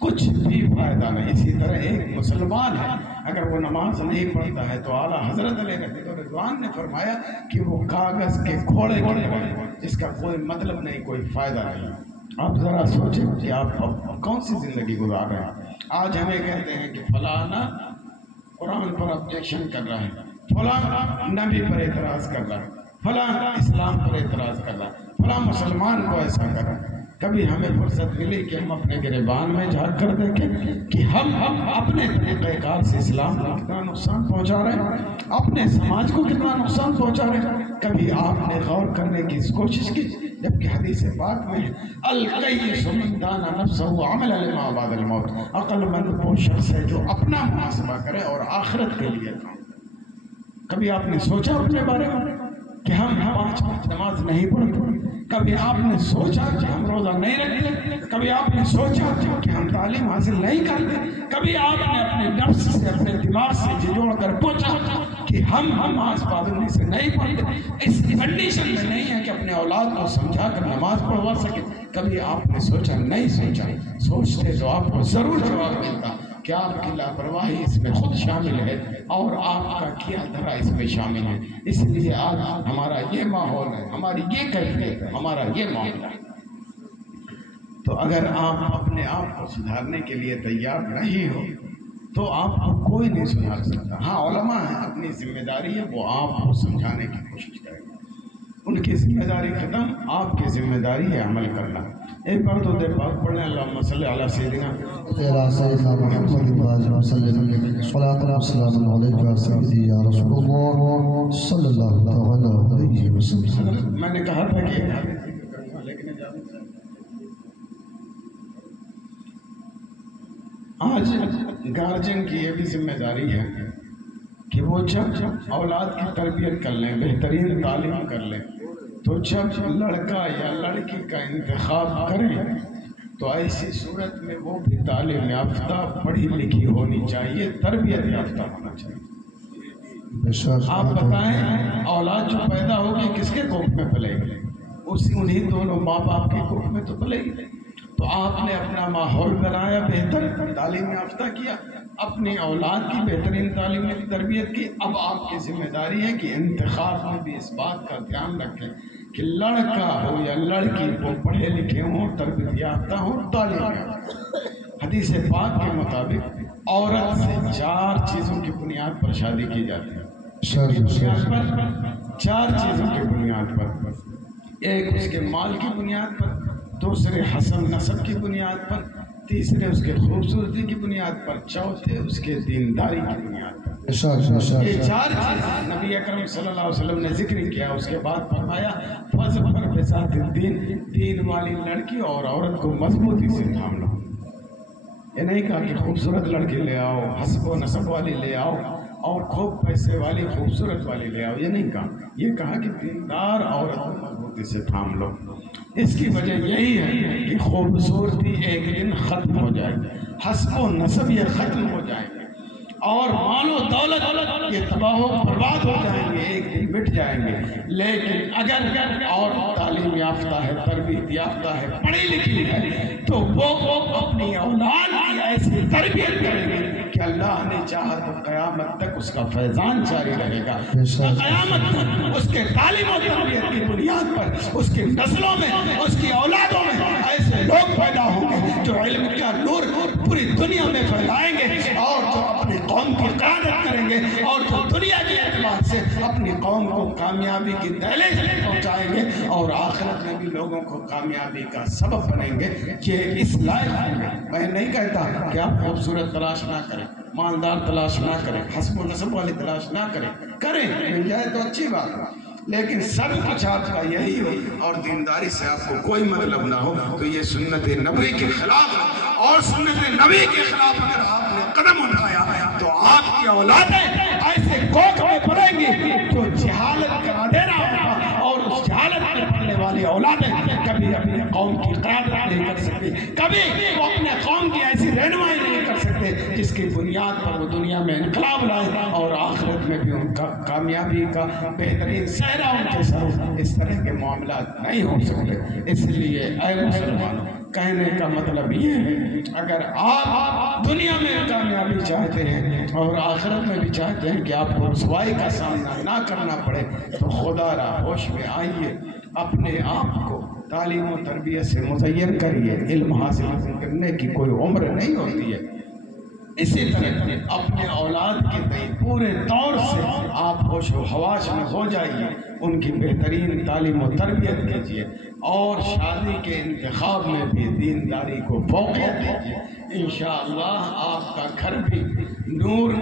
کچھ بھی فائدہ نہیں۔ اسی طرح ایک مسلمان ہے، اگر وہ نماز نہیں پڑھتا ہے تو اعلیٰ حضرت علیہ رضوان نے فرمایا کہ وہ کاغذ کے گھوڑے کی طرح ہے، جس کا کوئی مطلب نہیں، کوئی فائدہ نہیں۔ آپ ذرا سوچیں کہ آپ کون سی زندگی گزار رہے ہیں۔ آج ہمیں کہتے ہیں کہ فلانا قرآن پر آبجیکشن کر رہا ہے، فلاں نبی پر اعتراض کر رہا ہے، فلاں اسلام پر اعتراض کر رہا ہے، فلاں مسلمان کو ایسا کر رہا ہے۔ کبھی ہمیں فرصت ملی کہ ہم اپنے گریبان میں جھانک کر دیکھیں کہ ہم اپنے طریقہ کار سے اسلام کو کتنا نقصان پہنچا رہے ہیں، اپنے سماج کو کتنا نقصان پہنچا رہے ہیں۔ کبھی آپ نے غور کرنے کی کوشش کی؟ جبکہ حدیث پاک میں القیس من دان نفسہ عمل لما بعد الموت، عقل مند وہ شخص ہے جو اپنا محاسبہ کرے اور آخرت کے لیے کام۔ کبھی آپ نے سوچا اپنے بارے میں کہ ہم 5 نماز نہیں پڑھتے؟ کبھی آپ نے سوچا کہ ہم روزہ نہیں رکھتے؟ کبھی آپ نے سوچا کہ ہم تعلیم حاصل نہیں کرتے؟ کبھی آپ نے اپنے نفس سے، اپنے دماغ سے جھنجھوڑ کر پوچھا کہ ہم نماز پابندی سے نہیں پڑھتے، اس کنڈیشن میں نہیں ہے کہ اپنے اولاد کو سمجھا کر نماز پڑھوا سکے؟ کبھی آپ نے سوچا؟ نہیں سوچا۔ سوچتے تو آپ کو ضرور جواب ملتا کہ آپ کی لاپرواہی اس میں خود شامل ہے اور آپ کا کیا دھرا اس میں شامل ہے۔ اس لیے آج ہمارا یہ ماحول ہے، ہماری یہ کیفیت ہے، ہمارا یہ معاملہ ہے۔ تو اگر آپ اپنے آپ کو سدھارنے کے لیے تیار نہیں ہو تو آپ کو کوئی نہیں سدھار سکتا۔ ہاں علماء ہیں، اپنی ذمہ داری ہے، وہ آپ کو سمجھانے کی کوشش کریں گے، ان کی ذمہ داری ختم، آپ کی ذمہ داری ہے عمل کرنا۔ ایک بار تو دیر بعد پڑھیں اللہم صلی علی سیدنا محمد وعلى وسلم صلاة والسلام عليك يا سيدي يا رسول الله صلى الله عليه وسلم۔ میں نے کہا تھا کہ ایک حدیث ذکر کروں گا، لیکن اجازت ہے۔ آج گارجن کی یہ بھی ذمہ داری ہے کہ وہ جب اولاد کی تربیت کر لیں، بہترین تعلیم کر لیں، تو جب لڑکا یا لڑکی کا انتخاب کریں تو ایسی صورت میں وہ بھی تعلیم یافتہ، پڑھی لکھی ہونی چاہیے، تربیت یافتہ ہونا چاہیے۔ آپ بتائیں اولاد جو پیدا ہوگی کس کے کوکھ میں پلے گی؟ انہیں دونوں ماں باپ کے کوکھ میں تو پلے گی۔ تو آپ نے اپنا ماحول بنایا، بہتر تعلیم یافتہ کیا، اپنی اولاد کی بہترین تعلیم کی تربیت کی۔ اب آپ کی ذمہ داری ہے کہ انتخاب میں بھی اس بات کا دھیان رکھیں کہ لڑکا ہو یا لڑکی وہ پڑھے لکھے ہوں، تربیت یافتہ ہوں، تعلیم یافتہ۔ حدیث پاک کے مطابق عورت سے 4 چیزوں کی بنیاد پر شادی کی جاتی ہے. بنیاد پر 4 چیزوں کی بنیاد پر. ایک اس کے مال کی بنیاد پر، دوسرے حسب نسب کی بنیاد پر، تیسرے اس کے خوبصورتی کی بنیاد پر، چوتھے اس کے دینداری کی بنیاد پر. یہ 4 چیز نبی اکرم صلی اللہ علیہ وسلم نے ذکر کیا. اس کے بعد فرمایا فَظْفَرْ بِذَاتِ الدِّينِ، دین والی لڑکی اور عورت کو مضبوطی سے تھام لو. یہ نہیں کہا کہ خوبصورت لڑکی لے آؤ، حسب و نسب والی لے آؤ، اور خوب پیسے والی خوبصورت والی لے آؤ. یہ نہیں کہا. یہ کہا کہ دیندار عورت کو مضبوطی سے تھام لو. اس کی وجہ یہی ہے کہ خوبصورتی ایک دن ختم ہو جائے گی، حسب و نسب یہ ختم ہو جائیں گے، اور مال و دولت یہ تباہ و برباد ہو جائیں گے، ایک دن مٹ جائیں گے. لیکن اگر اور تعلیم یافتہ ہے، تربیت یافتہ ہے، پڑھی لکھی ہے، تو وہ اپنی اولاد کی ایسی تربیت کریں گے کہ اللہ نے چاہا تو قیامت تک اس کا فیضان جاری رہے گا. قیامت تک اس کے تعلیم و تربیت کی بنیاد پر اس کی نسلوں میں، اس کی اولادوں میں ایسے لوگ پیدا ہوں گے جو علم کا نور پوری دنیا میں پھیلائیں گے، اور جو اپنی قوم کی قیادت کریں گے، اور جو دنیا کے اعتبار سے اپنی قوم کو کامیابی کی دہلیز تک پہنچائیں گے، اور آخرت میں بھی لوگوں کو کامیابی کا سبب بنیں گے. یہ اس لائق ہوں گے. میں نہیں کہتا کہ آپ خوبصورت تلاش نہ کریں، مالدار تلاش نہ کریں، حسب و نسب والی تلاش نہ کریں. کریں، مل جائے تو اچھی بات ہے، لیکن سب کچھ آپ کا یہی ہو اور دینداری سے آپ کو کوئی مطلب نہ ہو تو یہ سنت نبی کے خلاف ہے. اور سنت نبی کے خلاف اگر آپ نے قدم اٹھایا تو آپ کی اولادیں ایسے کوکھ میں پڑیں گی جو جہالت کا اندھیرا ہوگا، اور اس جہالت میں پڑنے والی اولادیں کبھی اپنے قوم کی قیادت نہیں کر سکتی، کبھی وہ اپنے قوم کی ایسی رہنمائی نہیں کر سکتے جس کی بنیاد پر وہ دنیا میں انقلاب لائے اور آخرت میں بھی ان کا کامیابی کا بہترین صحرا ان کے ساتھ. اس طرح کے معاملات نہیں ہو سکتے. اس لیے اے مسلمانوں، کہنے کا مطلب یہ ہے اگر آپ دنیا میں کامیابی چاہتے ہیں اور آخرت میں بھی چاہتے ہیں کہ آپ کو رسوائی کا سامنا نہ کرنا پڑے تو خدا را ہوش میں آئیے، اپنے آپ کو تعلیم و تربیت سے مزین کریے. علم حاصل کرنے کی کوئی عمر نہیں ہوتی ہے. اسی طرح اپنے اولاد کے تئیں پورے طور سے آپ ہوش و حواس میں ہو جائیے، ان کی بہترین تعلیم و تربیت کیجیے، اور شادی کے انتخاب میں بھی دینداری کو فوقیت دیجیے. انشاءاللہ آپ کا گھر بھی نور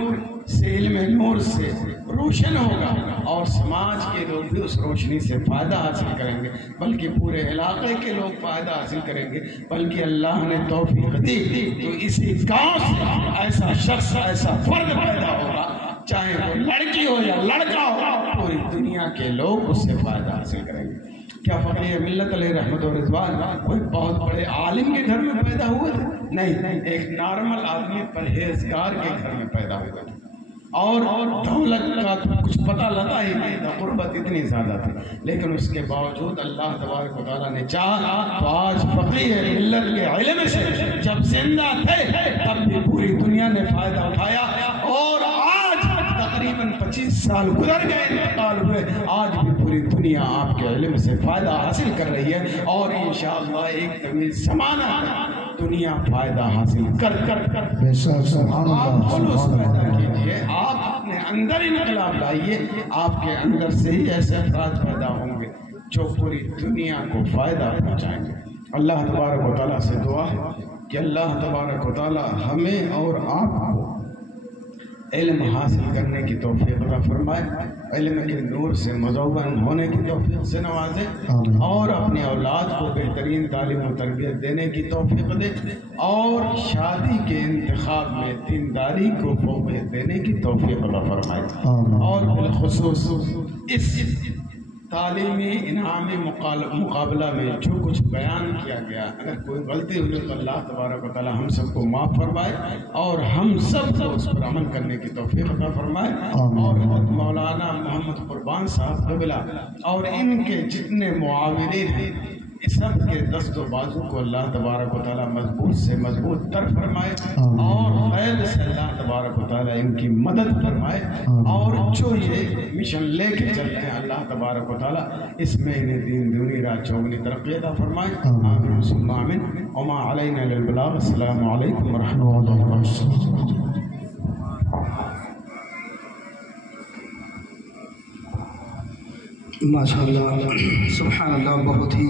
سے، علم نور سے روشن ہوگا، اور سماج کے لوگ بھی اس روشنی سے فائدہ حاصل کریں گے، بلکہ پورے علاقے کے لوگ فائدہ حاصل کریں گے. بلکہ اللہ نے توفیق دی تو اسی گاؤں سے ایسا شخص، ایسا فرد پیدا ہوگا، چاہے وہ لڑکی ہو یا لڑکا ہو، پوری دنیا کے لوگ اس سے فائدہ حاصل کریں گے. کیا فقیر ملت علیہ رحمت و رضوان کوئی بہت بڑے عالم کے گھر میں پیدا ہوئے تھے؟ نہیں، ایک نارمل آدمی پرہیزگار کے گھر میں پیدا ہوئے تھے، اور دولت کا کچھ پتہ لگا ہی نہیں تھا، غربت اتنی زیادہ تھی. لیکن اس کے باوجود اللہ تبارک و تعالیٰ نے چاہا تو آج فقیر ملت کے علم سے جب زندہ تھے تب بھی پوری دنیا نے فائدہ اٹھایا، اور آج تقریباً 25 سال گزر گئے، انتقال ہوئے، آج بھی پوری دنیا آپ کے علم سے فائدہ حاصل کر رہی ہے. اور انشاءاللہ ایک طویل زمانہ دنیا فائدہ حاصل کر آپ خلوص پیدا کیجیے، آپ اپنے اندر انقلاب لائیے. آپ کے اندر سے ہی ایسے افراد پیدا ہوں گے جو پوری دنیا کو فائدہ پہنچائیں گے. اللہ تبارک و تعالیٰ سے دعا ہے کہ اللہ تبارک و تعالیٰ ہمیں اور آپ کو علم حاصل کرنے کی توفیق عطا فرمائے، علم کے نور سے مزون ہونے کی توفیق سے نوازے، اور اپنی اولاد کو بہترین تعلیم و تربیت دینے کی توفیق دے، اور شادی کے انتخاب میں دینداری کو فوقیت دینے کی توفیق عطا فرمائے. اور بالخصوص اس تعلیمی انعامی مقابلہ میں جو کچھ بیان کیا گیا، اگر کوئی غلطی ہوئی تو اللہ تبارک و تعالی ہم سب کو معاف فرمائے، اور ہم سب کو اس پر عمل کرنے کی توفیق عطا فرمائے. اور مولانا محمد قربان صاحب قبلہ اور ان کے جتنے معاونین ہیں سب کے دست و بازو کو اللہ تبارک و تعالیٰ مضبوط سے مضبوط تر فرمائے اور خیر سے اللہ تبارک و تعالیٰ ان کی مدد فرمائے اور جو یہ مشن لے کے چل رہے ہیں اللہ تبارک و تعالیٰ اس میں انہیں دین دونی رات چوگنی ترقی عطا فرمائے آمین ثم آمین وما علینا الا البلاغ السلام علیکم ورحمۃ اللہ وبرکاتہ ماشاء اللہ سبحان اللہ بہت ہی